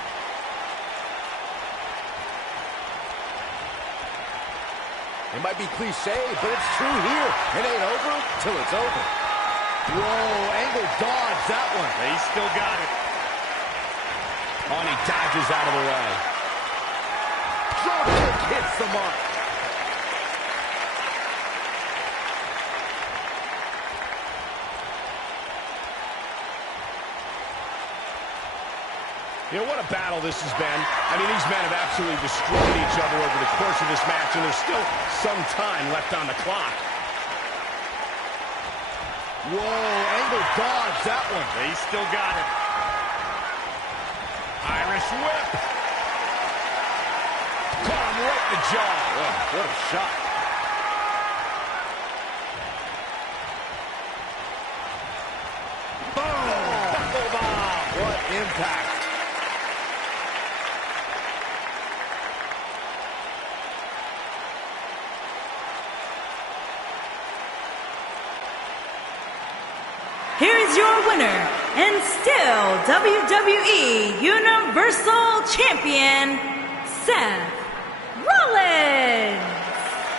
It might be cliche, but it's true here. It ain't over till it's over. Whoa, angle dodge that one. He still got it. Oh, and he dodges out of the way. Drop kick hits the mark. You know, what a battle this has been. I mean, these men have absolutely destroyed each other over the course of this match, and there's still some time left on the clock. Whoa, Angle dodged that one. He still got it. Irish whip. Caught him right in the jaw. Oh, what a shot. Boom! Buckle bomb. What impact. Here's your winner, and still WWE Universal Champion, Seth Rollins.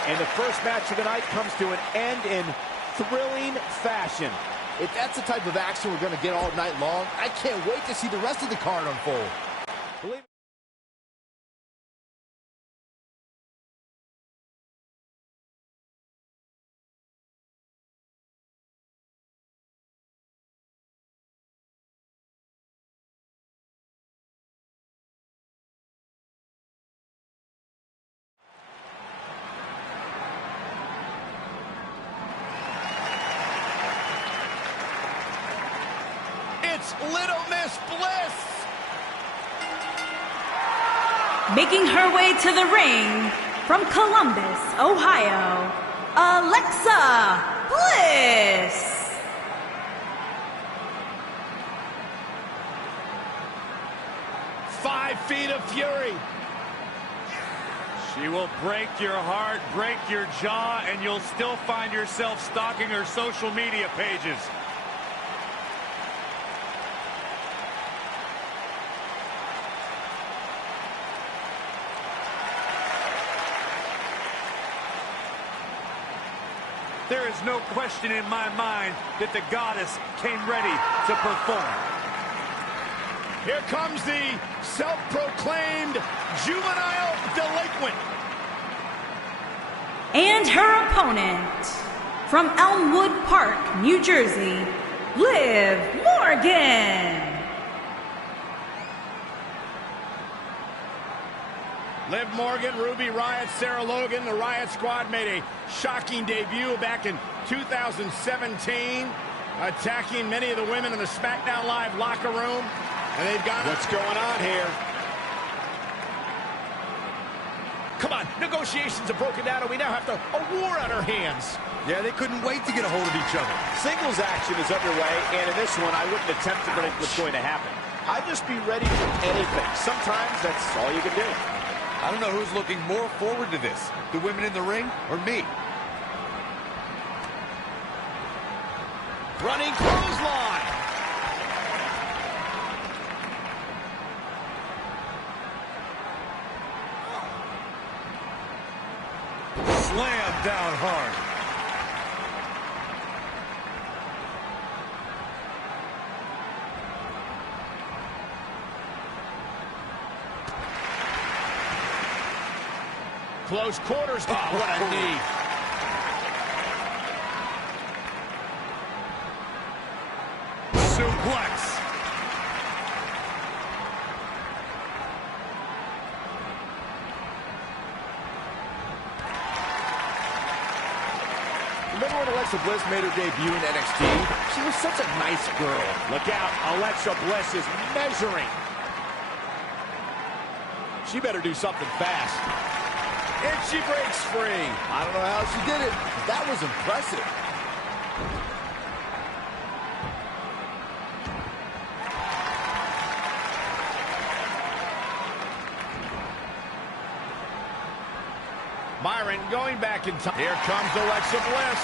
And the first match of the night comes to an end in thrilling fashion. If that's the type of action we're going to get all night long, I can't wait to see the rest of the card unfold. Believe It's Little Miss Bliss. Making her way to the ring from Columbus, Ohio, Alexa Bliss. 5 feet of fury. She will break your heart, break your jaw, and you'll still find yourself stalking her social media pages. There is no question in my mind that the goddess came ready to perform. Here comes the self-proclaimed juvenile delinquent. And her opponent from Elmwood Park, New Jersey, Liv Morgan. Liv Morgan, Ruby Riott, Sarah Logan, the Riott Squad made a shocking debut back in 2017, attacking many of the women in the SmackDown Live locker room. And they've got... what's going on here? Come on, negotiations have broken down, and we now have a war on our hands. Yeah, they couldn't wait to get a hold of each other. Singles action is underway, and in this one, I wouldn't attempt to predict what's going to happen. I'd just be ready for anything. Sometimes that's all you can do. I don't know who's looking more forward to this, the women in the ring or me. Running clothesline. Slam down hard. Close quarters. Oh, what a knee. Suplex. Remember when Alexa Bliss made her debut in NXT? She was such a nice girl. Look out, Alexa Bliss is measuring. She better do something fast. And she breaks free. I don't know how she did it, but that was impressive. Byron going back in time. Here comes Alexa Bliss.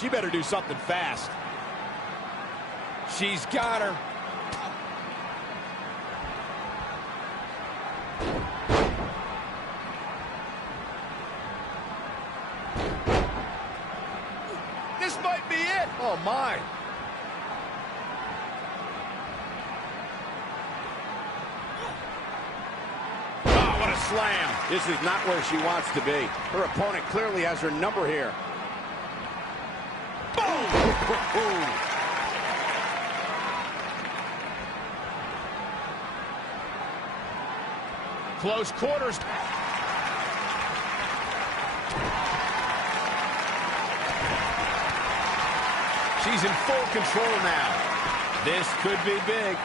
She better do something fast. She's got her. This might be it. Oh, my. Oh, what a slam. This is not where she wants to be. Her opponent clearly has her number here. Close quarters. She's in full control now. This could be big.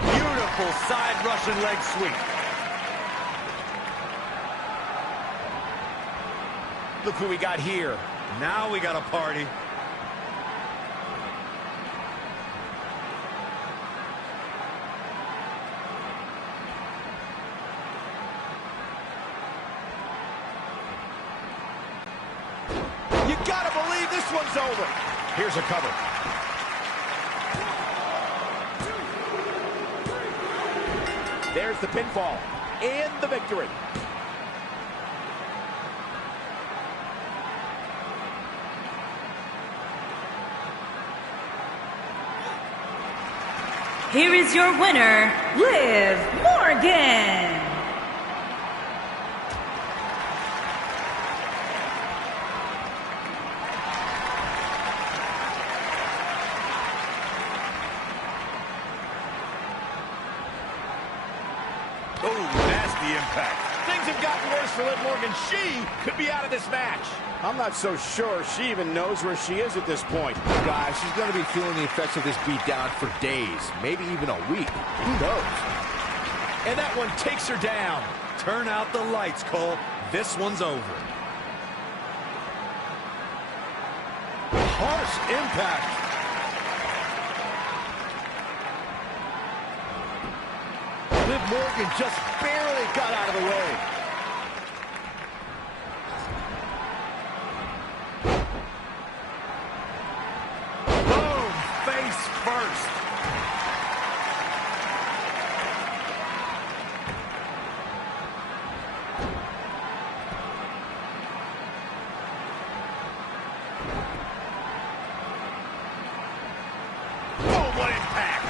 Beautiful side Russian leg sweep. Look who we got here. Now we got a party. You gotta believe this one's over. Here's a cover. There's the pinfall and the victory. Here is your winner, Liv Morgan. Oh, nasty impact. Things have gotten worse for Liv Morgan. She could be out of this match. I'm not so sure she even knows where she is at this point. Guys, she's going to be feeling the effects of this beatdown for days, maybe even a week. Who knows? And that one takes her down. Turn out the lights, Cole. This one's over. Harsh impact. Liv Morgan just barely got out of the way. Boom! Face first. Oh, what impact!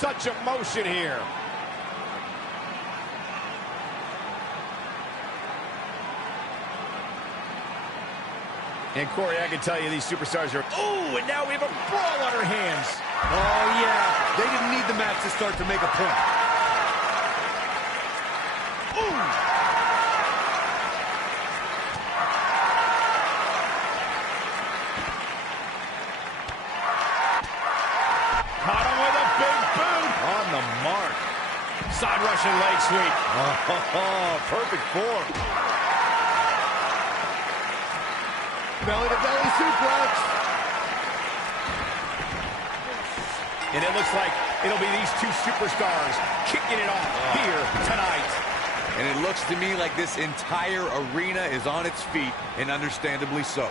Such emotion here. And Corey, I can tell you these superstars are... Oh, and now we have a brawl on our hands. Oh, yeah. They didn't need the match to start to make a point. Ooh. Caught him with a big boot. On the mark. Side Russian leg sweep. Oh, perfect form. Belly-to-belly suplex. And it looks like it'll be these two superstars kicking it off here tonight. And it looks to me like this entire arena is on its feet, and understandably so.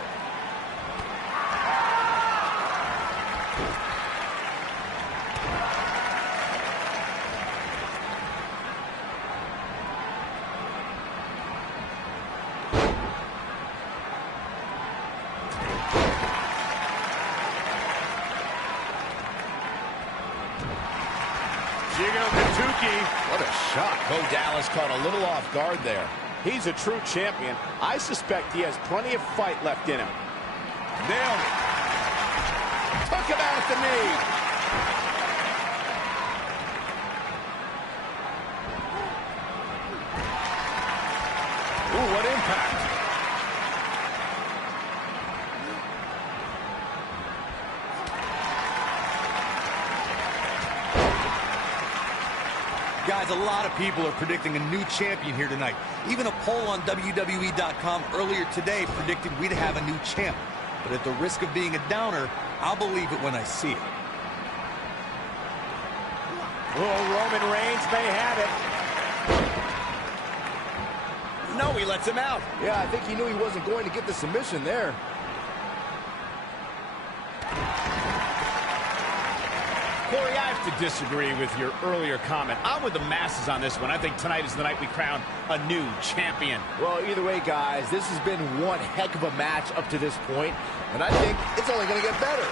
What a shot. Bo Dallas caught a little off guard there. He's a true champion. I suspect he has plenty of fight left in him. Nailed it. Took him out at the knee. Ooh, what impact. Guys, a lot of people are predicting a new champion here tonight. Even a poll on WWE.com earlier today predicted we'd have a new champ. but at the risk of being a downer, I'll believe it when I see it. Oh, Roman Reigns may have it. No, he lets him out. Yeah, I think he knew he wasn't going to get the submission there. Corey, I have to disagree with your earlier comment. I'm with the masses on this one. I think tonight is the night we crown a new champion. Well, either way, guys, this has been one heck of a match up to this point, and I think it's only going to get better.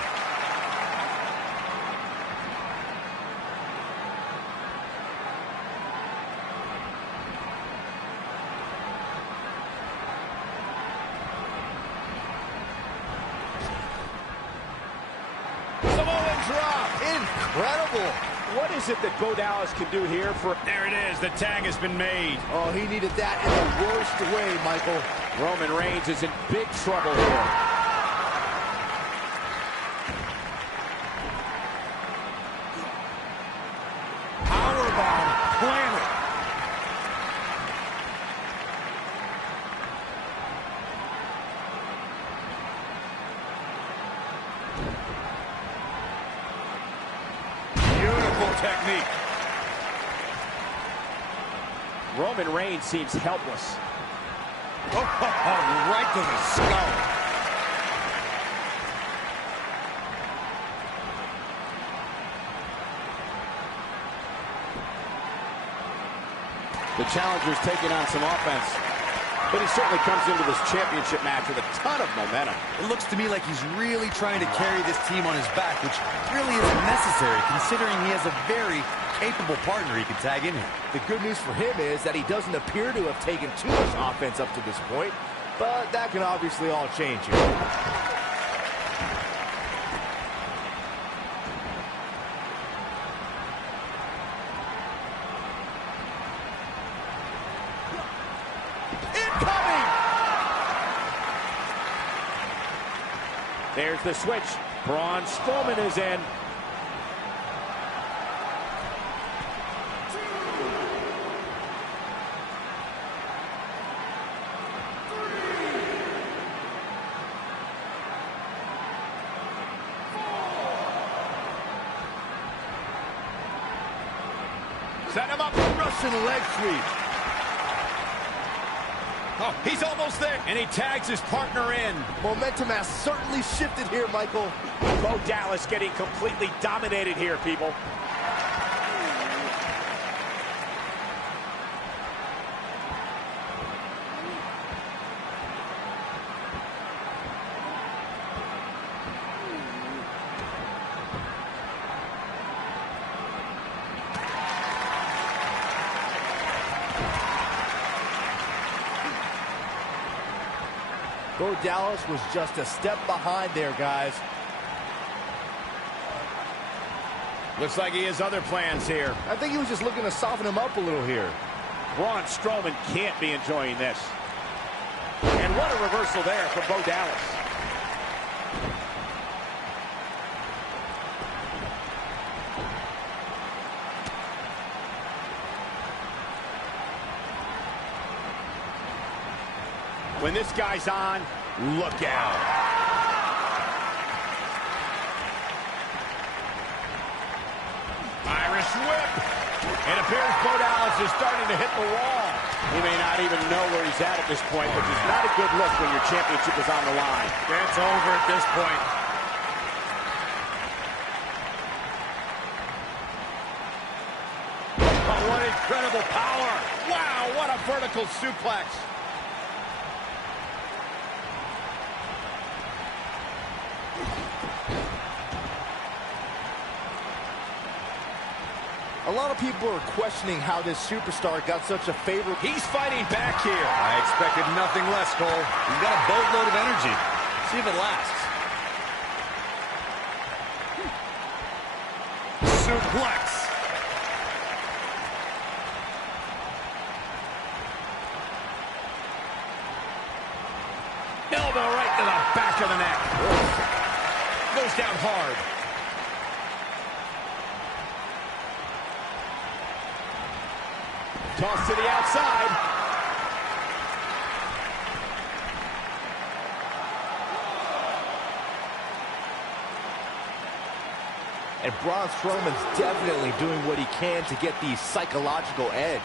Incredible. What is it that Bo Dallas can do here for... There it is. The tag has been made. Oh, he needed that in the worst way, Michael. Roman Reigns is in big trouble here. Powerbomb planted. Technique. Roman Reigns seems helpless. Right to the skull. The challenger's taking on some offense, but he certainly comes into this championship match with a ton of momentum. It looks to me like he's really trying to carry this team on his back, which really isn't necessary considering he has a very capable partner he can tag in here. The good news for him is that he doesn't appear to have taken too much offense up to this point, but that can obviously all change here. There's the switch. Braun Strowman is in. Set him up. Russian leg sweep. Oh, he's almost there. And he tags his partner in. Momentum has certainly shifted here, Michael. Bo Dallas getting completely dominated here, people. Bo Dallas was just a step behind there, guys. Looks like he has other plans here. I think he was just looking to soften him up a little here. Braun Strowman can't be enjoying this. And what a reversal there for Bo Dallas. When this guy's on, look out. Irish whip. It appears Bo Dallas is starting to hit the wall. He may not even know where he's at this point, which is not a good look when your championship is on the line. It's over at this point. Oh, what incredible power. Wow, what a vertical suplex. A lot of people are questioning how this superstar got such a favor. He's fighting back here. I expected nothing less, Cole. He's got a boatload of energy. See if it lasts. Suplex. Elbow right to the back of the neck. Goes down hard. Toss to the outside. And Braun Strowman's definitely doing what he can to get the psychological edge.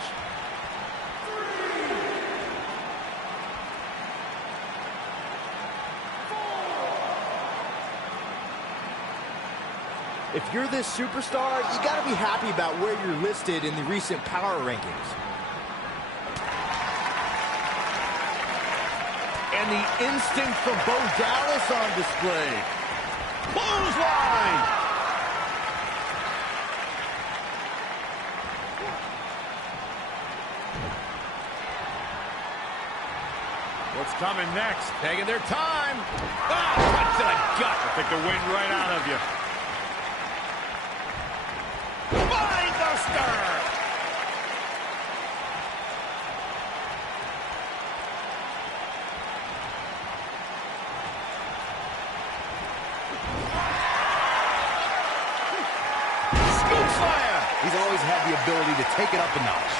If you're this superstar, you got to be happy about where you're listed in the recent power rankings. And the instinct from Bo Dallas on display. Clothesline! What's coming next? Taking their time. Ah, punch to the gut. I think the wind right out of you. Mindbuster! Scoop fire! He's always had the ability to take it up a notch.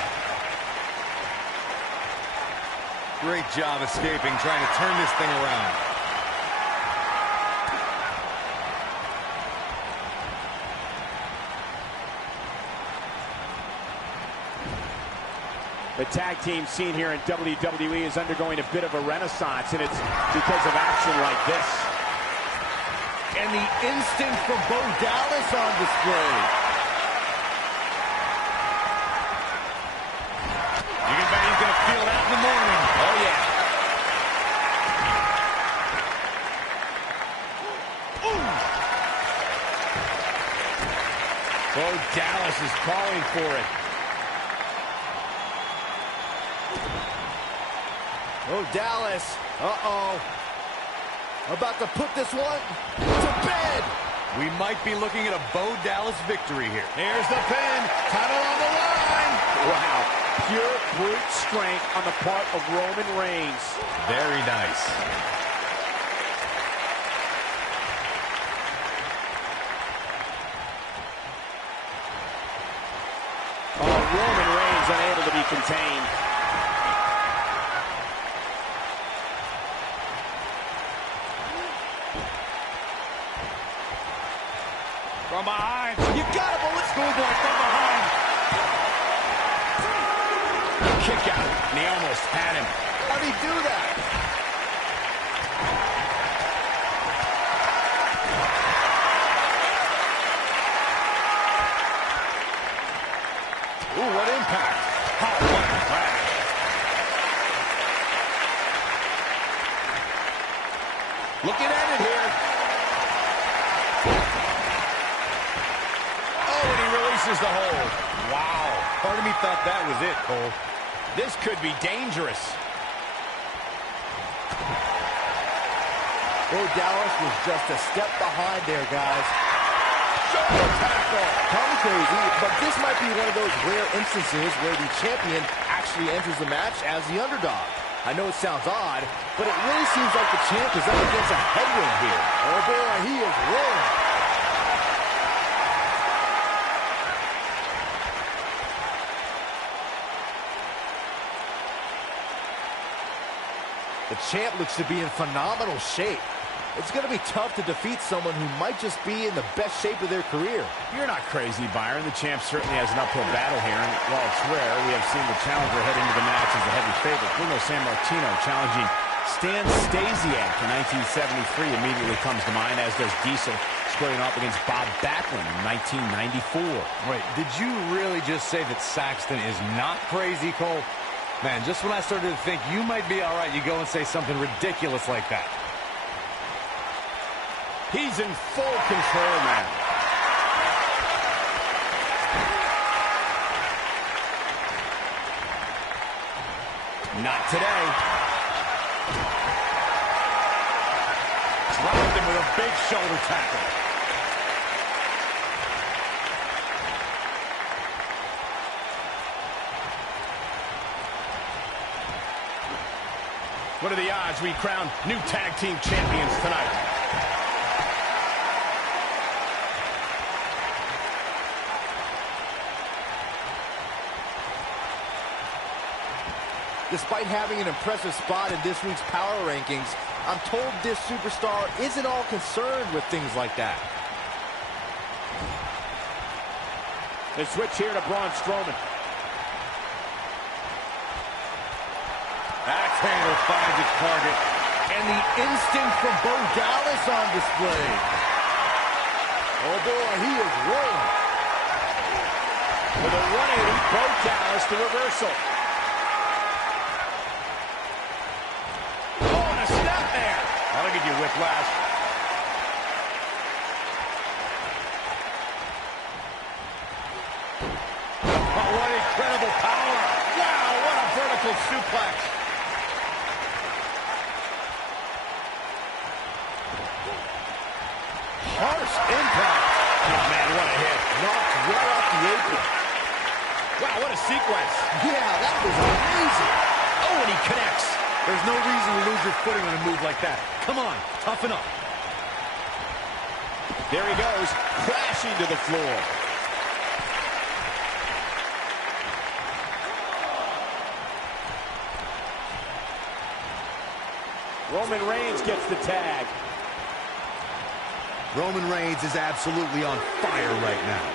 Great job escaping, trying to turn this thing around. The tag team scene here in WWE is undergoing a bit of a renaissance, and it's because of action like this. And the instinct from Bo Dallas on display. You can bet he's going to feel that in the morning. Oh, yeah. Bo Dallas is calling for it. Oh, Dallas. Uh-oh. About to put this one to bed. We might be looking at a Bo Dallas victory here. Here's the pin. Title on the line. Wow. Pure brute strength on the part of Roman Reigns. Very nice. Oh, Roman Reigns unable to be contained. From behind. You got it, but let's go from behind. Kick out. And he almost had him. How did he do that? Ooh, what impact. Oh, what a crash. Looking at it here. Oh, and he releases the hold. Wow. Part of me thought that was it, Cole. This could be dangerous. Bo Dallas was just a step behind there, guys. Shoulder tackle. Call me crazy, but this might be one of those rare instances where the champion actually enters the match as the underdog. I know it sounds odd, but it really seems like the champ is up against a headwind here. Oh boy, he is rolling. The champ looks to be in phenomenal shape. It's going to be tough to defeat someone who might just be in the best shape of their career. You're not crazy, Byron. The champ certainly has an uphill battle here, and while it's rare, we have seen the challenger head into the match as the heavy favorite. Bruno Sammartino challenging Stan Stasiak in 1973 immediately comes to mind, as does Diesel squaring off against Bob Backlund in 1994. Wait, did you really just say that Saxton is not crazy, Cole? Man, just when I started to think you might be all right, you go and say something ridiculous like that. He's in full control now. Not today. Dropped him with a big shoulder tackle. What are the odds we crown new tag team champions tonight? Despite having an impressive spot in this week's power rankings, I'm told this superstar isn't all concerned with things like that. The switch here to Braun Strowman. Axe handle finds its target. And the instinct from Bo Dallas on display. Oh boy, he is rolling. With a 180, Bo Dallas, the reversal. Oh, and a snap there. That'll give you whiplash. Oh, what incredible power. Wow, what a vertical suplex. Harsh impact. Oh, man, what a hit. Knocked right off the apron. Wow, what a sequence. Yeah, that was amazing. Oh, and he connects. There's no reason to lose your footing on a move like that. Come on, toughen up. There he goes, crashing to the floor. Roman Reigns gets the tag. Roman Reigns is absolutely on fire right now.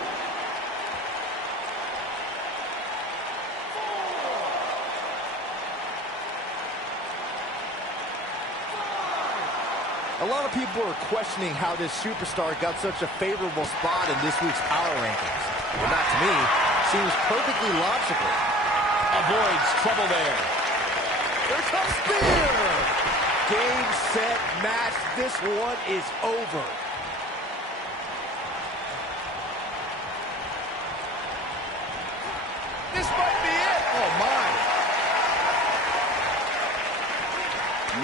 A lot of people are questioning how this superstar got such a favorable spot in this week's power rankings. But that, to me, seems perfectly logical. Avoids trouble there. Here comes Spear! Game, set, match. This one is over. This might be it. Oh, my.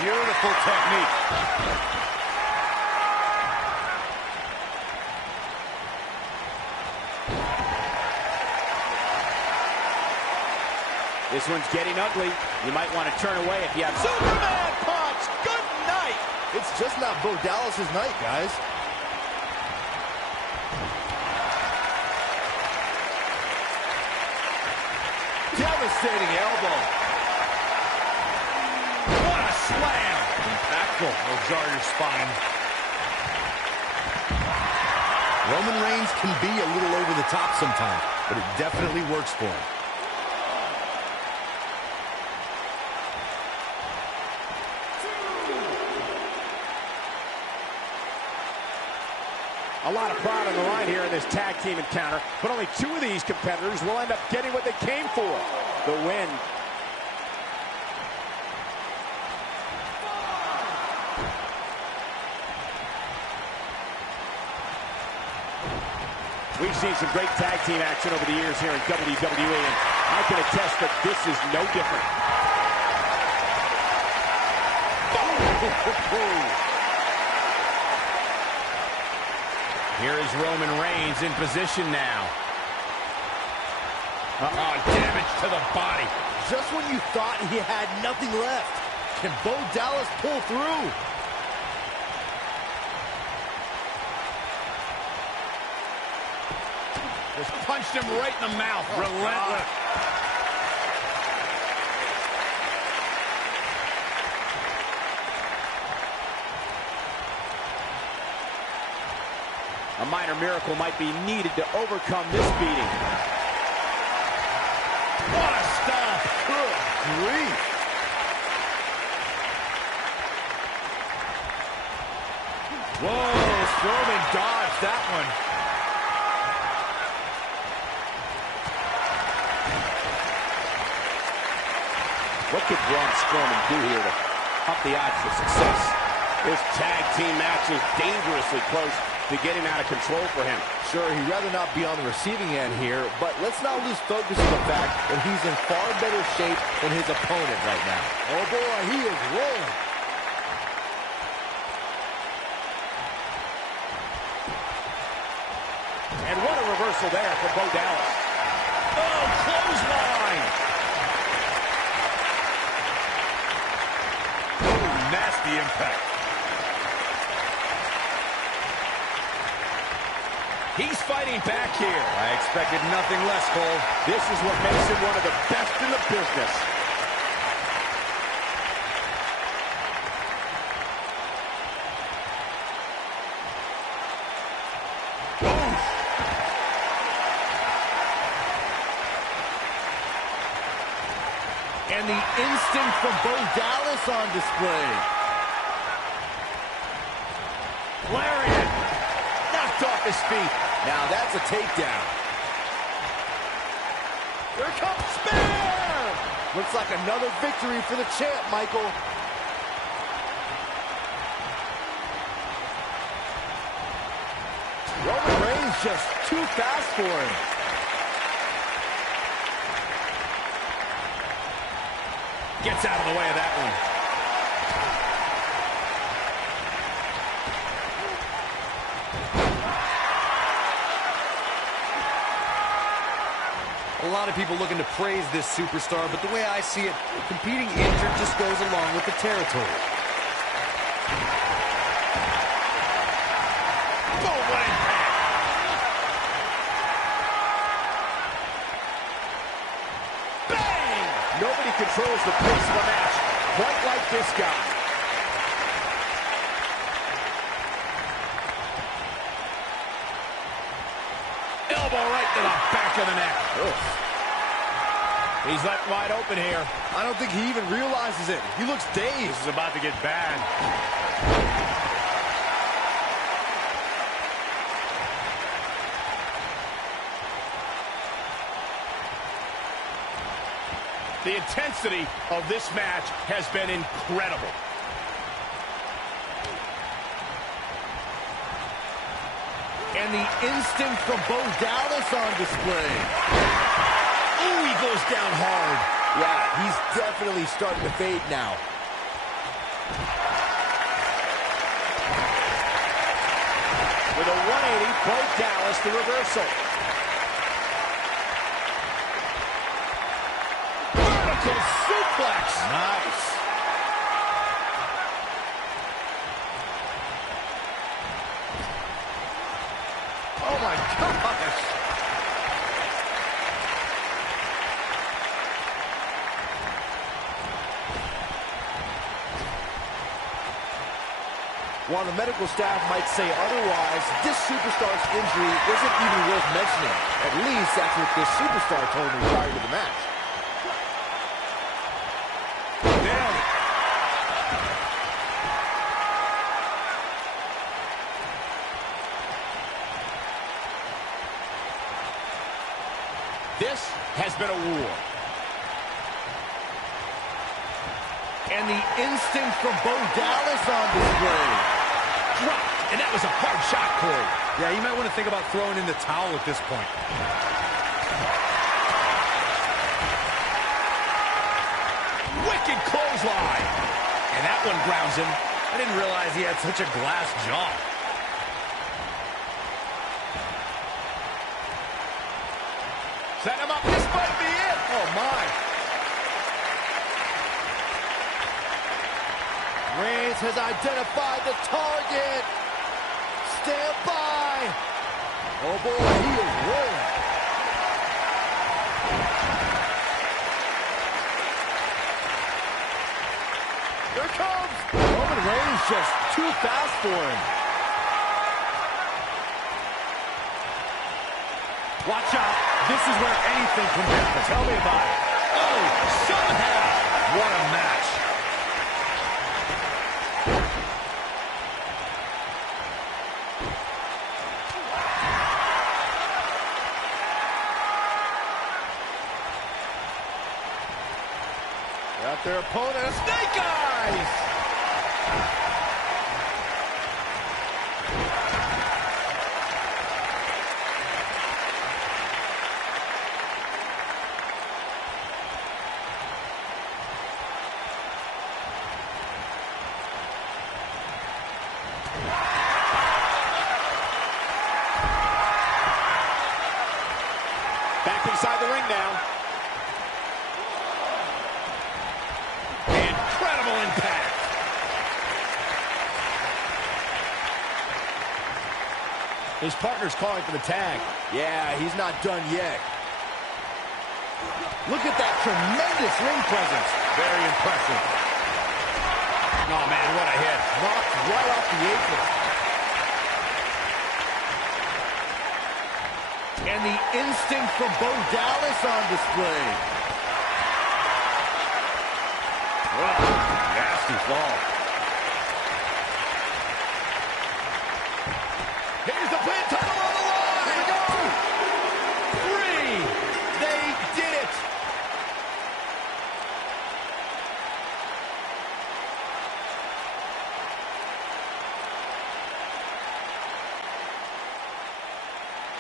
Beautiful technique. This one's getting ugly. You might want to turn away if you have Superman punch. Good night. It's just not Bo Dallas's night, guys. Devastating elbow. What a slam. Impactful. Will jar your spine. Roman Reigns can be a little over the top sometimes, but it definitely works for him. A lot of pride on the line here in this tag team encounter, but only two of these competitors will end up getting what they came for, the win. We've seen some great tag team action over the years here in WWE, and I can attest that this is no different. Here is Roman Reigns in position now. Damage to the body. Just when you thought he had nothing left, can Bo Dallas pull through? Just punched him right in the mouth. Relentless. A minor miracle might be needed to overcome this beating. What a stomp. Good grief. Whoa, Strowman dodged that one. What could Braun Strowman do here to up the odds for success? This tag team match is dangerously close to getting out of control for him. Sure, he'd rather not be on the receiving end here, but let's not lose focus on the fact that he's in far better shape than his opponent right now. Oh boy, he is rolling. And what a reversal there for Bo Dallas. Oh, clothesline. Oh, nasty impact. He's fighting back here. I expected nothing less, Cole. This is what makes him one of the best in the business. And the instinct from Bo Dallas on display. Lariat. Knocked off his feet. Now that's a takedown. Here comes Spear. Looks like another victory for the champ, Michael. Roman Reigns just too fast for him. Gets out of the way of that one. A lot of people looking to praise this superstar, but the way I see it, competing injured just goes along with the territory. Boom, what impact. Bang! Nobody controls the pace of a match quite like this guy. Elbow right to the back of the neck. Ugh. He's left wide open here. I don't think he even realizes it. He looks dazed. This is about to get bad. The intensity of this match has been incredible. And the instinct from Bo Dallas on display. Ooh, he goes down hard. Yeah, he's definitely starting to fade now. With a 180, Bo Dallas, the reversal. Vertical suplex. Nice. Oh my gosh. While the medical staff might say otherwise, this superstar's injury isn't even worth mentioning. At least that's what this superstar told me prior to the match. Down. This has been a war. And the instinct from Bo Dallas on display. Dropped, and that was a hard shot, Corey. Yeah, you might want to think about throwing in the towel at this point. Wicked clothesline. And that one grounds him. I didn't realize he had such a glass jaw. Set him up. This might be it. Oh my. Reigns has identified the target. Stand by. Oh boy, he is rolling. Here it comes. Roman Reigns just too fast for him. Watch out. This is where anything can happen. Tell me about it. Oh, somehow. What a match. Got their opponent. Snake Eyes. Back inside the ring now. Incredible impact. His partner's calling for the tag. Yeah, he's not done yet. Look at that tremendous ring presence. Very impressive. Oh, man, what a hit. Knocked right off the apron. And the instinct from Bo Dallas on display. Nasty fall. Here's the pin, title on the line. Here we go. 3. They did it.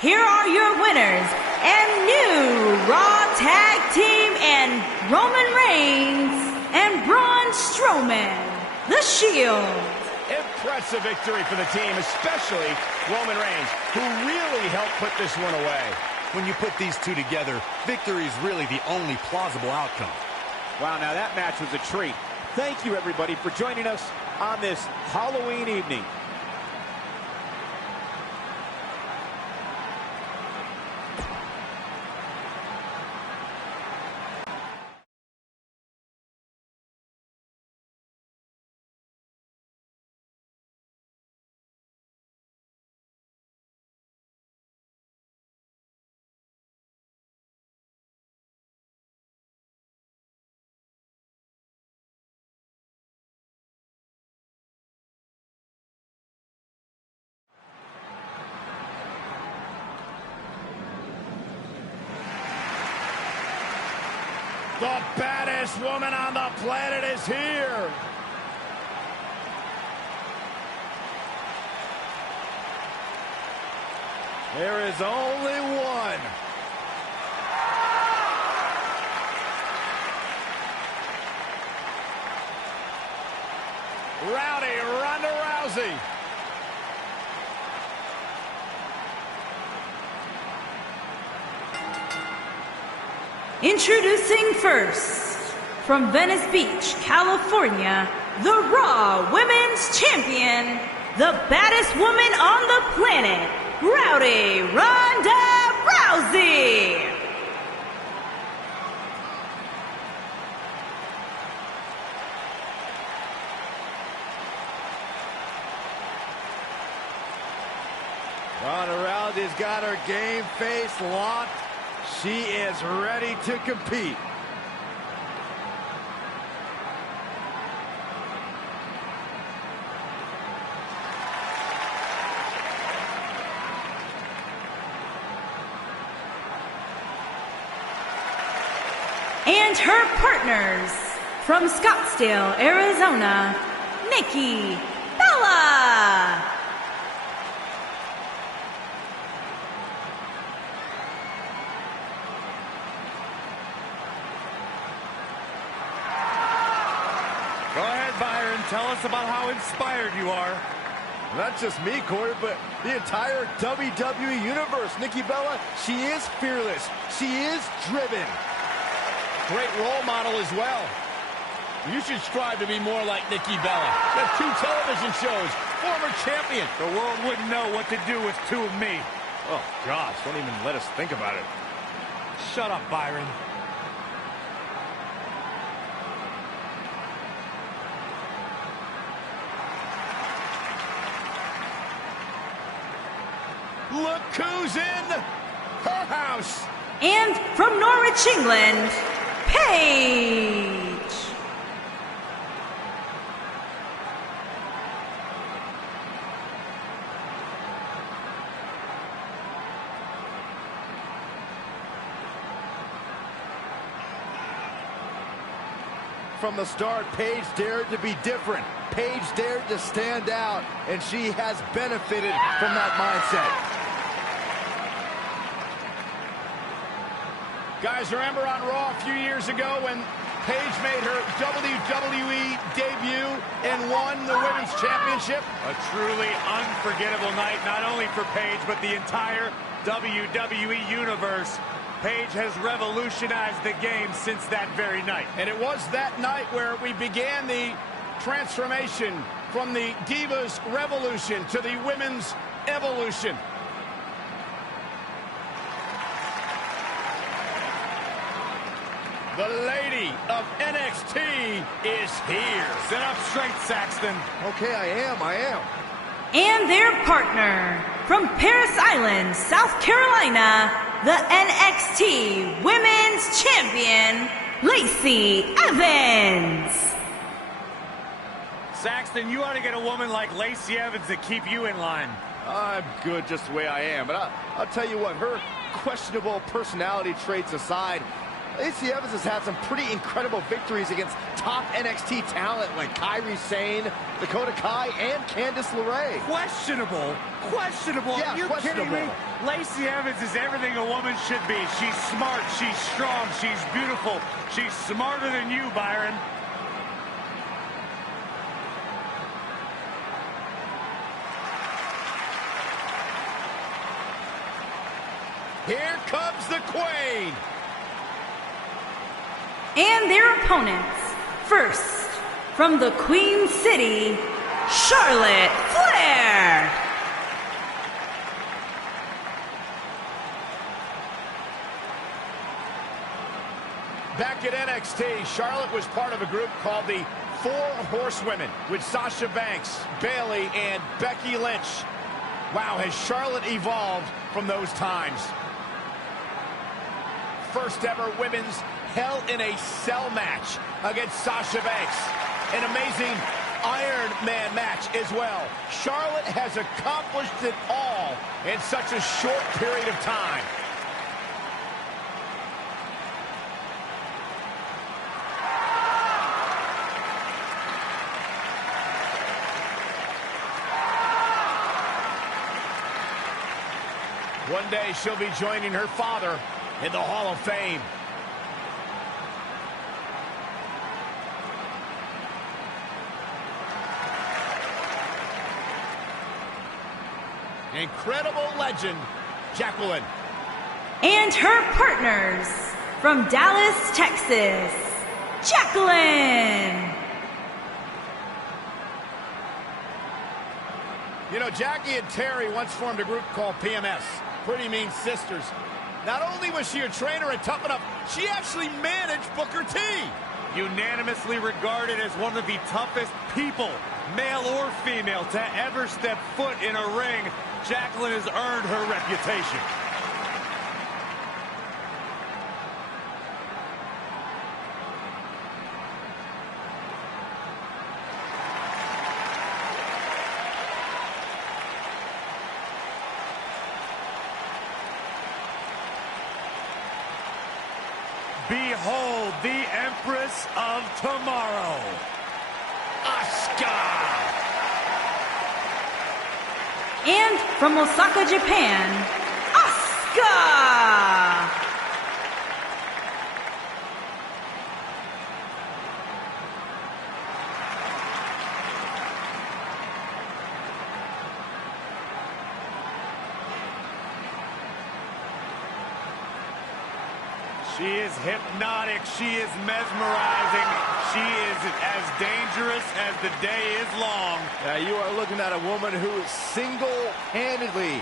Here are your winners and new Raw Tag Team and Roman Reigns and Braun Strowman, The Shield. Impressive victory for the team, especially Roman Reigns, who really helped put this one away. When you put these two together, victory is really the only plausible outcome. Wow, now that match was a treat. Thank you, everybody, for joining us on this Halloween evening. The baddest woman on the planet is here. There is only one. Rowdy Ronda Rousey. Introducing first, from Venice Beach, California, the Raw Women's Champion, the baddest woman on the planet, Rowdy Ronda Rousey. Ronda Rousey's got her game face locked. She is ready to compete. And her partners, from Scottsdale, Arizona, Nikki Bella. Go ahead, Byron. Tell us about how inspired you are. Not just me, Corey, but the entire WWE Universe. Nikki Bella, she is fearless. She is driven. Great role model as well. You should strive to be more like Nikki Bella. Got 2 television shows, former champion. The world wouldn't know what to do with 2 of me. Oh, gosh, don't even let us think about it. Shut up, Byron. Look who's in her house. And from Norwich, England, Paige. From the start, Paige dared to be different. Paige dared to stand out, and she has benefited from that mindset. Guys, remember on Raw a few years ago when Paige made her WWE debut and won the Women's Championship? A truly unforgettable night, not only for Paige, but the entire WWE Universe. Paige has revolutionized the game since that very night. And it was that night where we began the transformation from the Divas Revolution to the Women's Evolution. The lady of NXT is here. Sit up straight, Saxton. Okay, I am. And their partner, from Paris Island, South Carolina, the NXT Women's Champion, Lacey Evans. Saxton, you ought to get a woman like Lacey Evans to keep you in line. I'm good just the way I am, but I'll tell you what, her questionable personality traits aside, Lacey Evans has had some pretty incredible victories against top NXT talent like Kairi Sane, Dakota Kai, and Candice LeRae. Questionable? Questionable? Yeah, Are you kidding me? Lacey Evans is everything a woman should be. She's smart, she's strong, she's beautiful. She's smarter than you, Byron. Here comes the Queen. And their opponents, first, from the Queen City, Charlotte Flair. Back at NXT, Charlotte was part of a group called the Four Horsewomen with Sasha Banks, Bayley, and Becky Lynch. Wow, has Charlotte evolved from those times. First ever women's Hell in a Cell match against Sasha Banks. An amazing Iron Man match as well. Charlotte has accomplished it all in such a short period of time. One day she'll be joining her father in the Hall of Fame. Incredible legend, Jacqueline. And her partners, from Dallas, Texas, Jacqueline. You know, Jackie and Terry once formed a group called PMS, Pretty Mean Sisters. Not only was she a trainer and tough enough, she actually managed Booker T. Unanimously regarded as one of the toughest people, male or female, to ever step foot in a ring, Jacqueline has earned her reputation. Behold the Empress of Tomorrow, Asuka. And from Osaka, Japan, Asuka. She is hypnotic. She is mesmerizing. She is as dangerous as the day is long. You are looking at a woman who single-handedly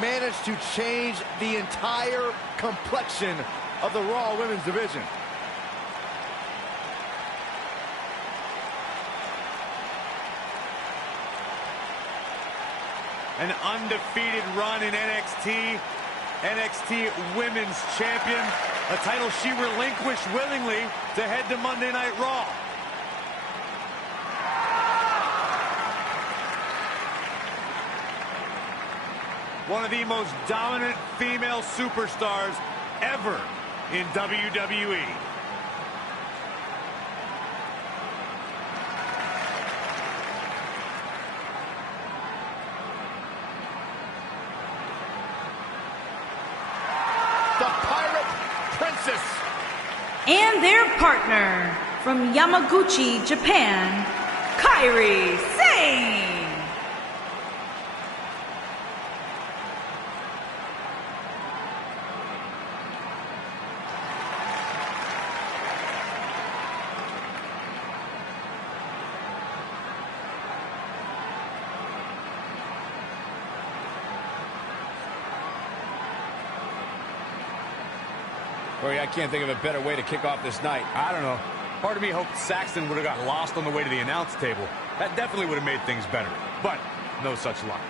managed to change the entire complexion of the Raw Women's division. An undefeated run in NXT. NXT Women's Champion, a title she relinquished willingly to head to Monday Night Raw. One of the most dominant female superstars ever in WWE. And their partner, from Yamaguchi, Japan, Kairi Sane. Corey, I can't think of a better way to kick off this night. I don't know. Part of me hoped Saxton would have got lost on the way to the announce table. That definitely would have made things better. But no such luck.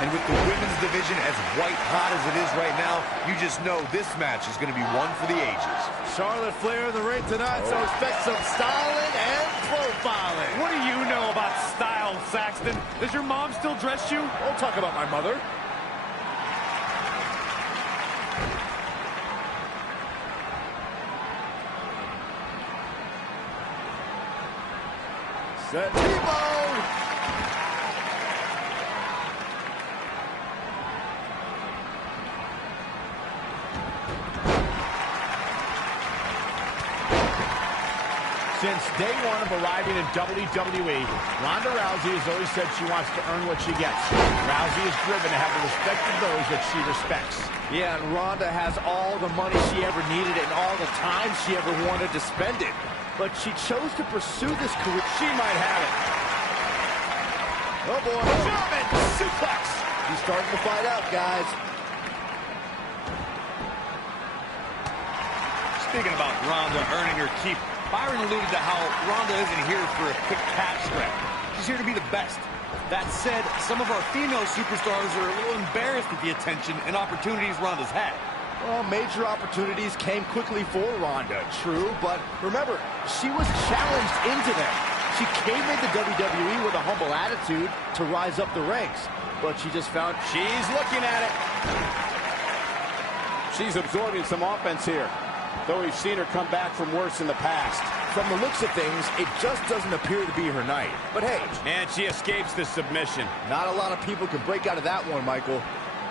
And with the women's division as white hot as it is right now, you just know this match is going to be one for the ages. Charlotte Flair in the ring tonight, so expect some styling and profiling. What do you know about style, Saxton? Does your mom still dress you? Don't talk about my mother. Set T-bone. Since day one of arriving in WWE, Ronda Rousey has always said she wants to earn what she gets. Rousey is driven to have the respect of those that she respects. Yeah, and Ronda has all the money she ever needed and all the time she ever wanted to spend it. But she chose to pursue this career. She might have it. Oh, boy. German suplex. He's starting to fight out, guys. Speaking about Ronda earning her keep, Byron alluded to how Ronda isn't here for a quick cash grab. She's here to be the best. That said, some of our female superstars are a little embarrassed at the attention and opportunities Ronda's had. Well, major opportunities came quickly for Ronda, true, but remember, she was challenged into them. She came into WWE with a humble attitude to rise up the ranks, but she just found... She's looking at it. She's absorbing some offense here, though we've seen her come back from worse in the past. From the looks of things, it just doesn't appear to be her night. But hey... And she escapes the submission. Not a lot of people can break out of that one, Michael.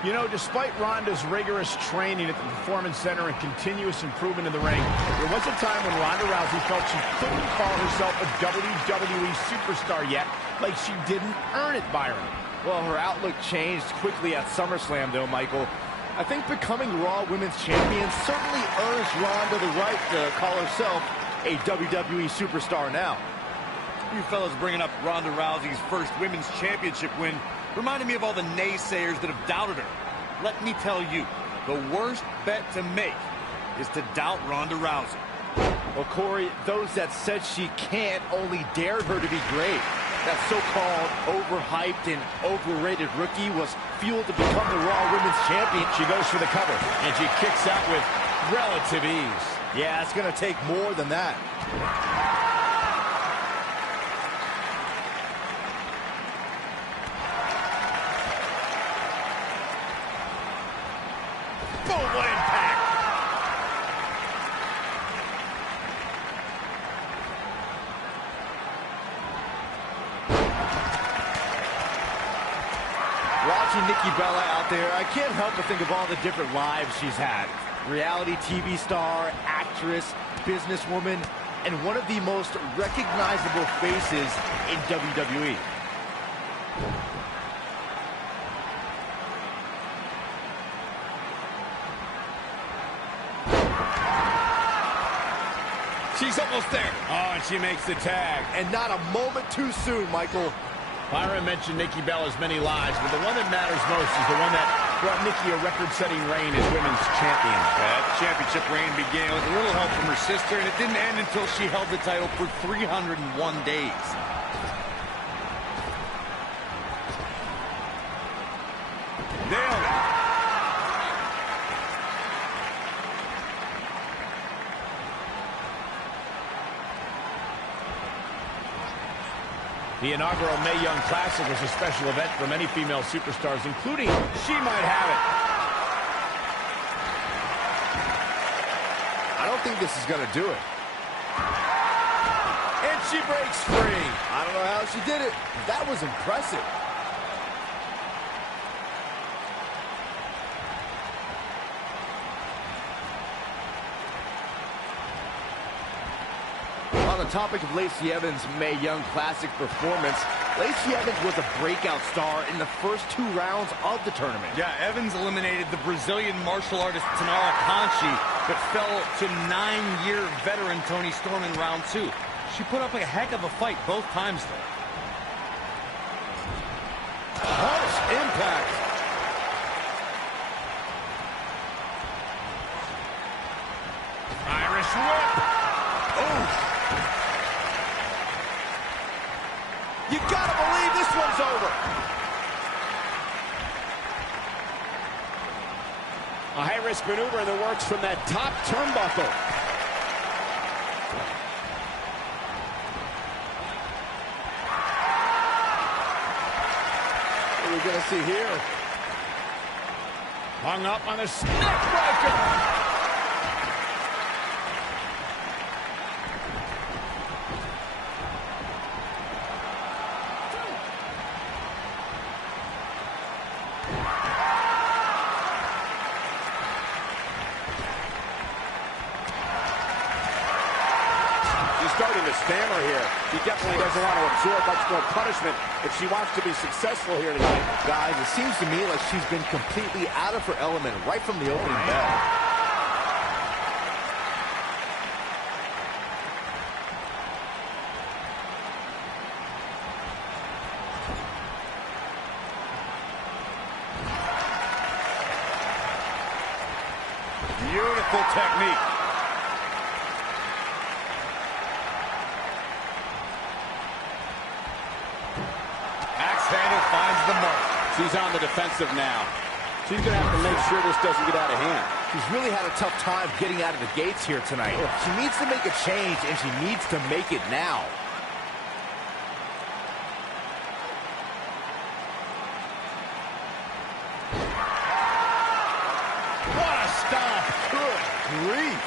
You know, despite Ronda's rigorous training at the Performance Center and continuous improvement in the ring, there was a time when Ronda Rousey felt she couldn't call herself a WWE superstar yet, like she didn't earn it, Byron. Well, her outlook changed quickly at SummerSlam, though, Michael. I think becoming Raw Women's Champion certainly earns Ronda the right to call herself a WWE superstar now. You fellas bringing up Ronda Rousey's first Women's Championship win reminded me of all the naysayers that have doubted her. Let me tell you, the worst bet to make is to doubt Ronda Rousey. Well, Corey, those that said she can't only dared her to be great. That so-called overhyped and overrated rookie was fueled to become the Raw Women's Champion. She goes for the cover, and she kicks out with relative ease. Yeah, it's going to take more than that. Boom, what impact! Watching Nikki Bella out there, I can't help but think of all the different lives she's had. Reality TV star, actress, businesswoman, and one of the most recognizable faces in WWE. She's almost there. Oh, and she makes the tag. And not a moment too soon, Michael. Byron mentioned Nikki Bella's many lives, but the one that matters most is the one that brought Nikki a record-setting reign as women's champion. That championship reign began with a little help from her sister, and it didn't end until she held the title for 301 days. Nailed it. The inaugural Mae Young Classic was a special event for many female superstars, including She Might Have It. I don't think this is going to do it. And she breaks free. I don't know how she did it. That was impressive. On the topic of Lacey Evans' Mae Young Classic performance, Lacey Evans was a breakout star in the first 2 rounds of the tournament. Yeah, Evans eliminated the Brazilian martial artist Tanara Conchi, but fell to 9-year veteran Toni Storm in round 2. She put up a heck of a fight both times, though. Harsh impact. Irish whip. Oh. You gotta believe this one's over. A high-risk maneuver in the works from that top turnbuckle. What are we going to see here? Hung up on the neck breaker. Starting to stammer here. She definitely doesn't want to absorb much more punishment if she wants to be successful here tonight. Guys, it seems to me like she's been completely out of her element right from the opening bell. Beautiful technique. Finds the mark. She's on the defensive now. She's going to have to make sure this doesn't get out of hand. She's really had a tough time getting out of the gates here tonight. She needs to make a change, and she needs to make it now. What a stop. Good grief.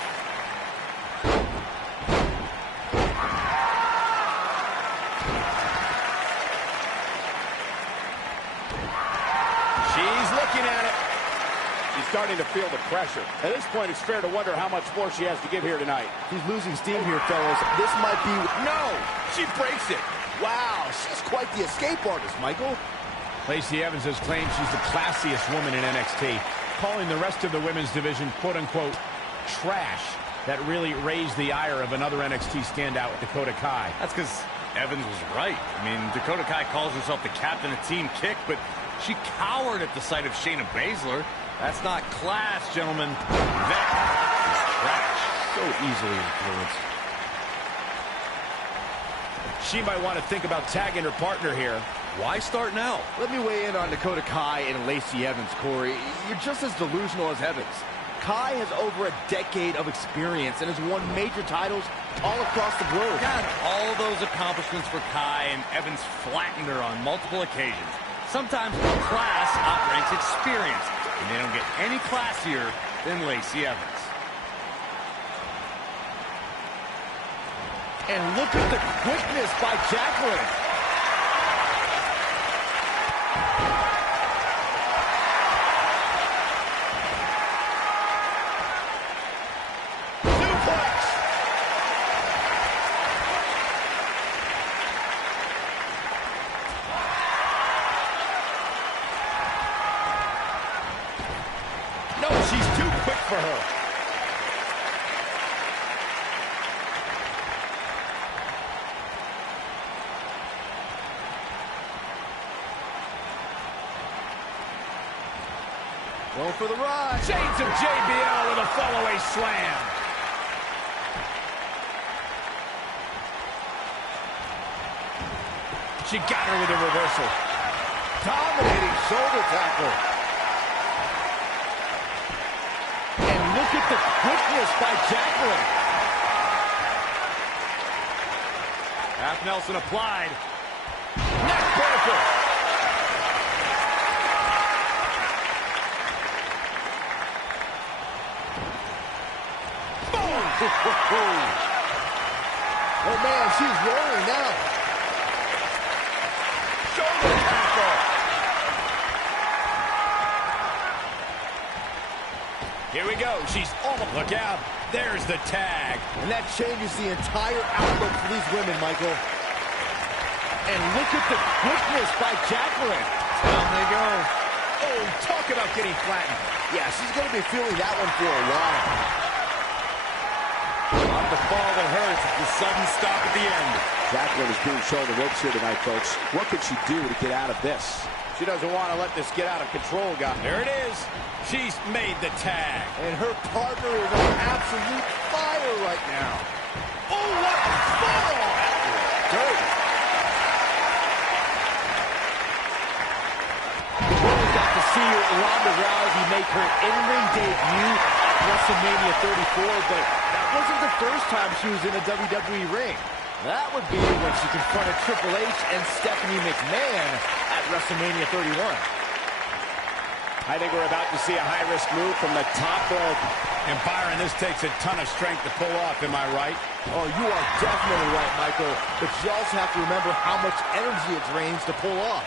Starting to feel the pressure. At this point, it's fair to wonder how much more she has to give here tonight. She's losing steam here, fellas. This might be... No! She breaks it. Wow, she's quite the escape artist, Michael. Lacey Evans has claimed she's the classiest woman in NXT, calling the rest of the women's division, quote-unquote, trash. That really raised the ire of another NXT standout with Dakota Kai. That's because Evans was right. I mean, Dakota Kai calls herself the captain of Team Kick, but she cowered at the sight of Shayna Baszler. That's not class, gentlemen. That is trash. So easily influenced. She might want to think about tagging her partner here. Why start now? Let me weigh in on Dakota Kai and Lacey Evans, Corey. You're just as delusional as Evans. Kai has over a decade of experience and has won major titles all across the globe. God, all those accomplishments for Kai, and Evans flattened her on multiple occasions. Sometimes class outranks experience. And they don't get any classier than Lacey Evans. And look at the quickness by Jacqueline. Suplex. No, she's too quick for her. Going for the ride. Shades of JBL with a fallaway slam. She got her with a reversal. Dominating shoulder tackle. And look at the quickness by Jacqueline. Half Nelson applied. Neck breaker. Oh, man, she's rolling now. Shoulder tackle. Here we go. She's almost... Look out. There's the tag. And that changes the entire outlook for these women, Michael. And look at the quickness by Jacqueline. Down they go. Oh, talk about getting flattened. Yeah, she's going to be feeling that one for a while. Not the fall that hurts. It's the sudden stop at the end. Jacqueline is being shown the ropes here tonight, folks. What can she do to get out of this? She doesn't want to let this get out of control, guys. There it is. She's made the tag. And her partner is on absolute fire right now. Oh, what a forearm. Dirty. Got the see Ronda Rousey make her in-ring debut at WrestleMania 34, but that wasn't the first time she was in a WWE ring. That would be when she confronted Triple H and Stephanie McMahon at WrestleMania 31. I think we're about to see a high-risk move from the top rope. And Byron, this takes a ton of strength to pull off, am I right? Oh, you are definitely right, Michael. But you also have to remember how much energy it drains to pull off.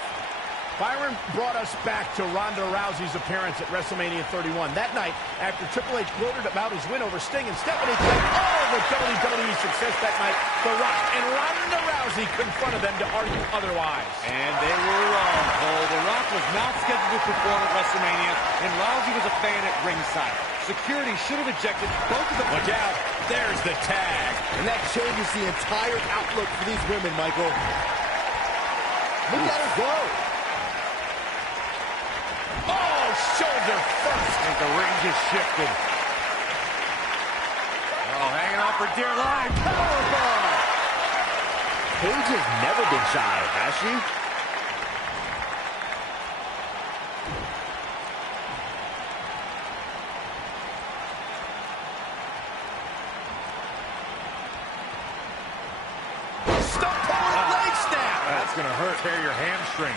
Byron brought us back to Ronda Rousey's appearance at WrestleMania 31. That night, after Triple H gloated about his win over Sting and Stephanie claimed all the WWE success that night, The Rock and Ronda Rousey confronted them to argue otherwise. And they were wrong, Cole. The Rock was not scheduled to perform at WrestleMania, and Rousey was a fan at ringside. Security should have ejected both of them. Look out. There's the tag. And that changes the entire outlook for these women, Michael. Look at her go. Oh, shoulder first. And the ring just shifted. Oh, hanging on for dear life. Powerbomb. Paige has never been shy, has she? Stump puller leg snap. That's going to hurt. Tear your hamstring.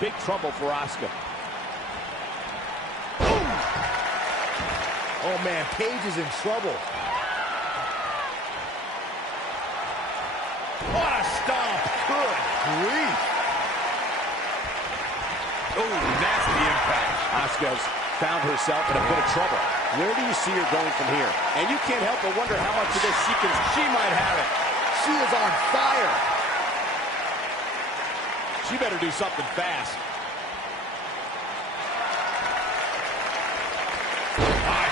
Big trouble for Asuka. Oh, man, Paige is in trouble. What a stomp. Good grief. Oh, nasty impact. Asuka's found herself in a bit of trouble. Where do you see her going from here? And you can't help but wonder how much of this she might have it. She is on fire. She better do something fast.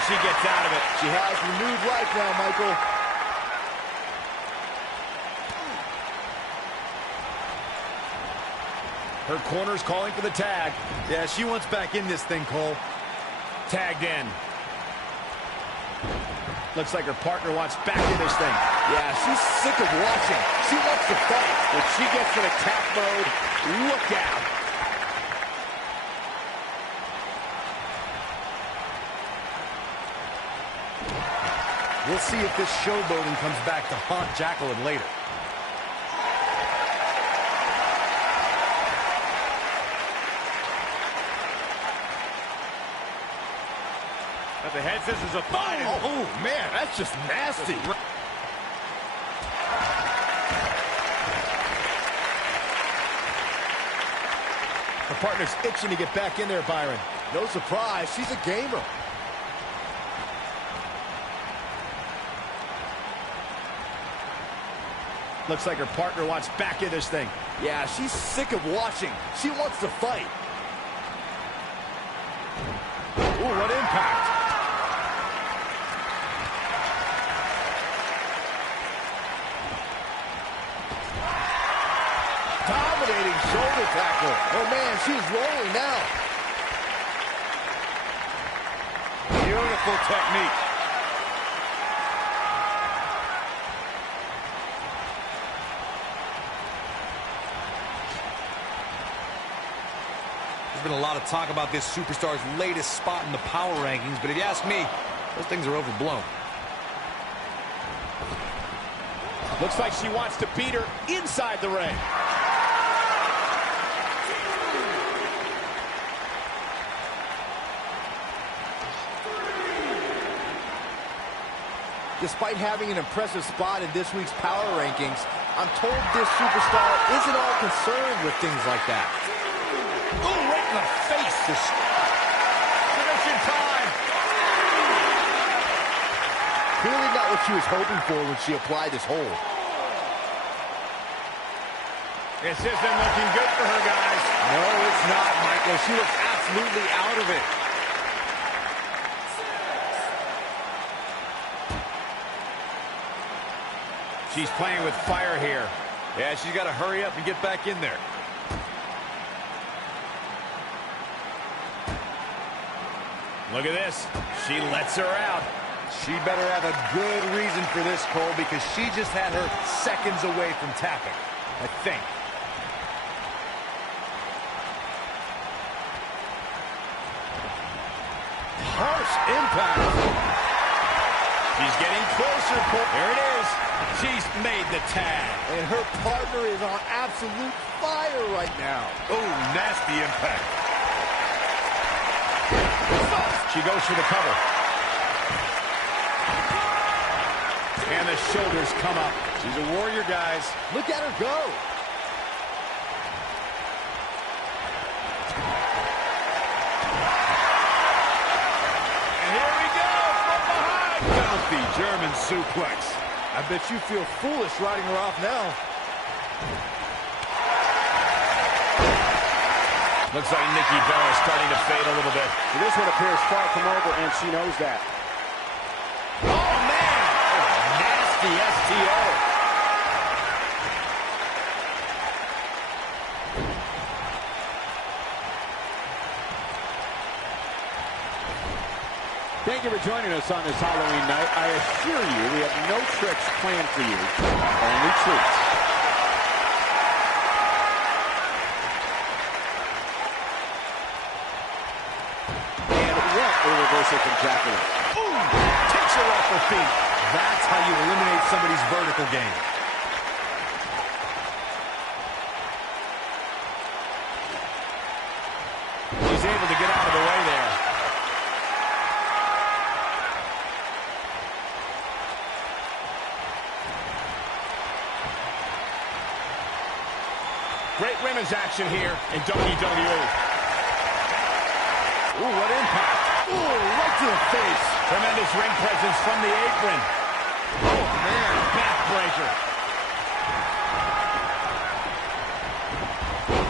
She gets out of it. She has renewed life now, Michael. Her corner's calling for the tag. Yeah, she wants back in this thing, Cole. Tagged in. Looks like her partner wants back in this thing. Yeah, she's sick of watching. She wants to fight. If she gets in attack mode, look out. We'll see if this showboating comes back to haunt Jacqueline later. But the head scissors applied. Oh, man, that's just nasty. Her partner's itching to get back in there, Byron. No surprise, she's a gamer. Looks like her partner wants back in this thing. Yeah, she's sick of watching. She wants to fight. Ooh, what impact. Dominating shoulder tackle. Oh, man, she's rolling now. Beautiful technique. There's been a lot of talk about this superstar's latest spot in the power rankings, but if you ask me, those things are overblown. Looks like she wants to beat her inside the ring. Despite having an impressive spot in this week's power rankings, I'm told this superstar isn't all concerned with things like that. Oh, right in the face. Finishing time. Clearly not what she was hoping for when she applied this hold. This isn't looking good for her, guys. No, it's not, Michael. She looks absolutely out of it. She's playing with fire here. Yeah, she's got to hurry up and get back in there. Look at this. She lets her out. She better have a good reason for this, Cole, because she just had her seconds away from tapping, I think. Harsh impact. She's getting closer, Cole. There it is. She's made the tag. And her partner is on absolute fire right now. Oh, nasty impact. She goes for the cover. And the shoulders come up. She's a warrior, guys. Look at her go. And here we go from behind. Filthy German suplex. I bet you feel foolish riding her off now. Looks like Nikki Bella is starting to fade a little bit. This one appears far from over, and she knows that. Oh, man! Nasty STO. Thank you for joining us on this Halloween night. I assure you, we have no tricks planned for you, only treats. And what a reversal from Jacqueline. Ooh! Takes her off her feet. That's how you eliminate somebody's vertical game. She's able to get out of the way there. Great women's action here in WWE. Ooh, what impact. Ooh, right to the face. Tremendous ring presence from the apron. Oh, man. Backbreaker.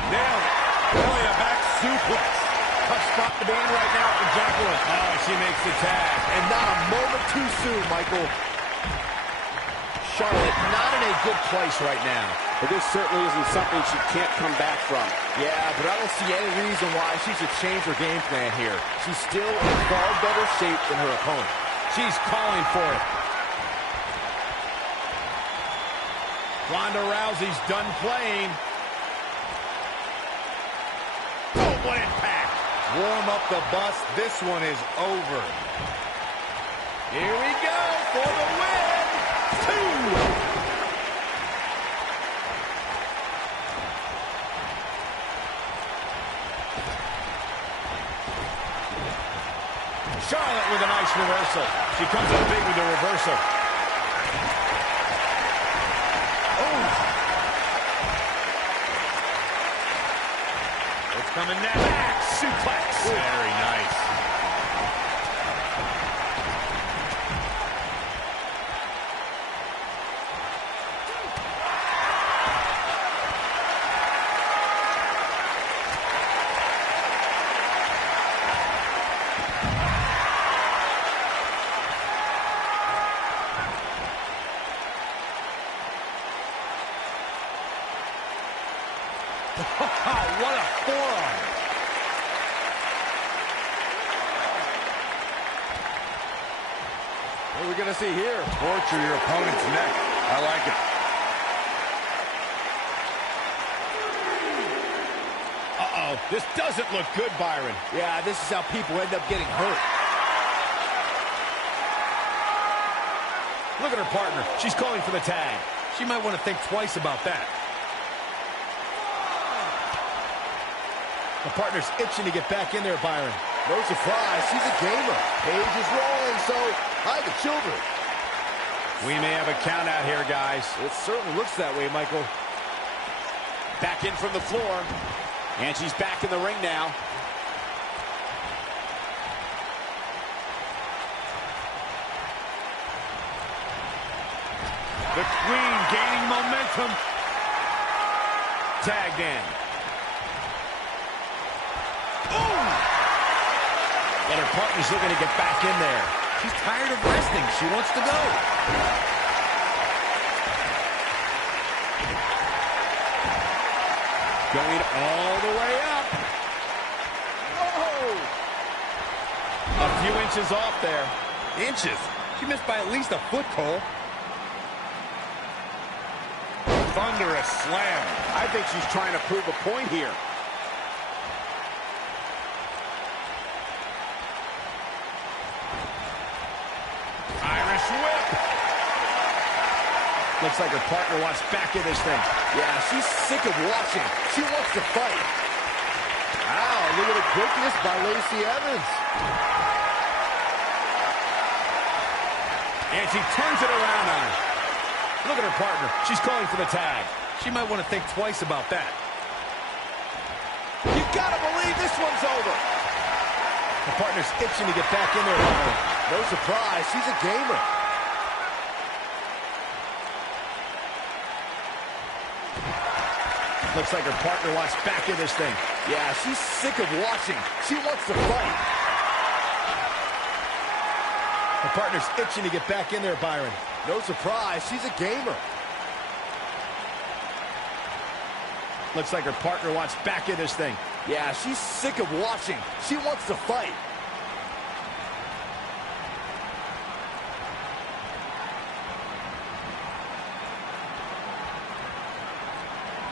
Nailed it. Really a back suplex. Tough spot to be in right now for Jacqueline. Oh, she makes the tag. And not a moment too soon, Michael. Charlotte not in a good place right now. But this certainly isn't something she can't come back from. Yeah, but I don't see any reason why she should change her game plan here. She's still in far better shape than her opponent. She's calling for it. Ronda Rousey's done playing. Oh, what impact. Warm up the bus. This one is over. Here we go for the win. 2. Charlotte with a nice reversal. She comes up big with the reversal. Oh. It's coming now. Back suplex. Very nice. What a forearm. What are we going to see here? Torture your opponent's neck. I like it. Uh-oh. This doesn't look good, Byron. Yeah, this is how people end up getting hurt. Look at her partner. She's calling for the tag. She might want to think twice about that. The partner's itching to get back in there, Byron. No surprise, she's a gamer. Page is rolling, so hide the children. We may have a count out here, guys. It certainly looks that way, Michael. Back in from the floor. And she's back in the ring now. The Queen gaining momentum. Tagged in. Ooh! And her partner's looking to get back in there. She's tired of resting. She wants to go. Going all the way up. Oh! A few inches off there. Inches. She missed by at least a foot, Cole. Thunderous slam. I think she's trying to prove a point here. Irish whip. Looks like her partner wants back in this thing. Yeah, she's sick of watching. She wants to fight. Wow, look at the quickness by Lacey Evans. And she turns it around on her. Look at her partner. She's calling for the tag. She might want to think twice about that. You gotta believe this one's over. The partner's itching to get back in there. No surprise, she's a gamer. Looks like her partner wants back in this thing. Yeah, she's sick of watching. She wants to fight. The partner's itching to get back in there, Byron. No surprise, she's a gamer. Looks like her partner wants back in this thing. Yeah, she's sick of watching. She wants to fight.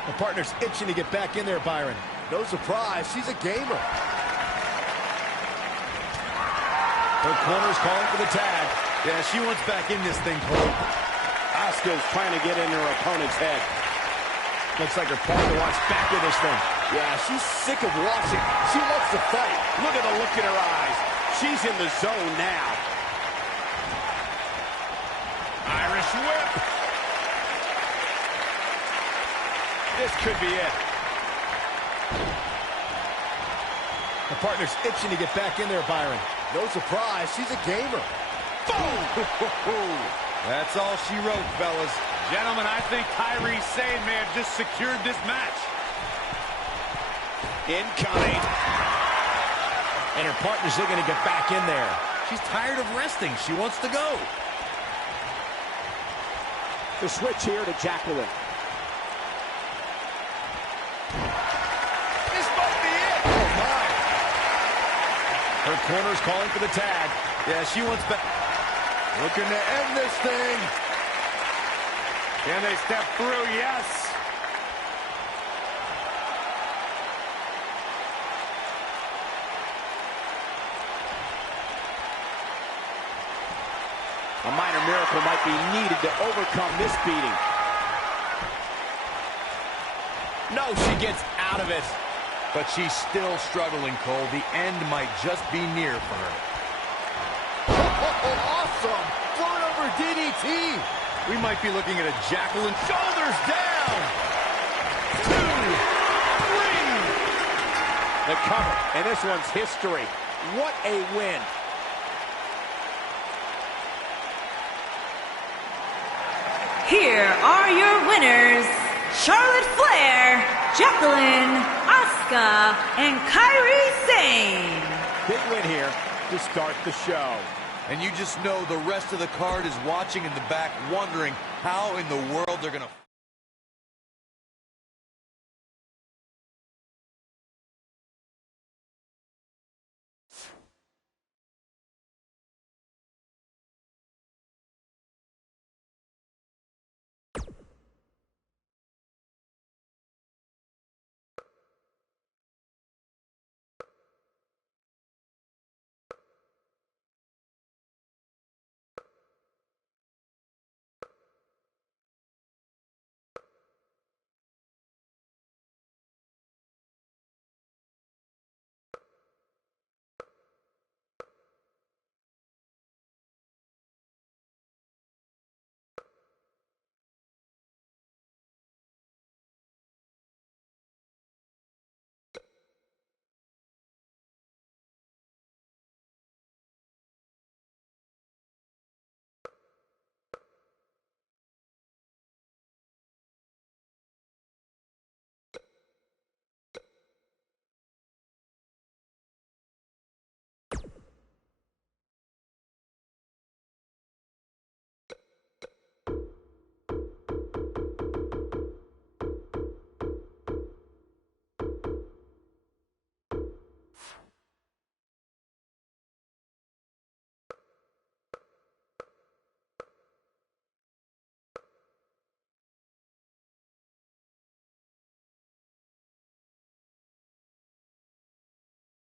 The partner's itching to get back in there, Byron. No surprise, she's a gamer. Her corner's calling for the tag. Yeah, she wants back in this thing, Cole. Asuka's trying to get in her opponent's head. Looks like her partner wants back in this thing. Yeah, she's sick of watching. She wants to fight. Look at the look in her eyes. She's in the zone now. Irish whip. This could be it. The partner's itching to get back in there, Byron. No surprise, she's a gamer. Boom! That's all she wrote, fellas. Gentlemen, I think Kairi Sane may have just secured this match. Incoming. And her partner's looking to get back in there. She's tired of resting. She wants to go. The switch here to Jacqueline. This might be it. Oh, my. Her corner's calling for the tag. Yeah, she wants back. Looking to end this thing. Can they step through? Yes. A minor miracle might be needed to overcome this beating. No, she gets out of it. But she's still struggling, Cole. The end might just be near for her. Awesome. Front over DDT. We might be looking at a Jacqueline. Shoulders down. 2, 3. The cover, and this one's history. What a win. Here are your winners, Charlotte Flair, Jacqueline, Asuka, and Kairi Sane. Big win here to start the show. And you just know the rest of the card is watching in the back, wondering how in the world they're going to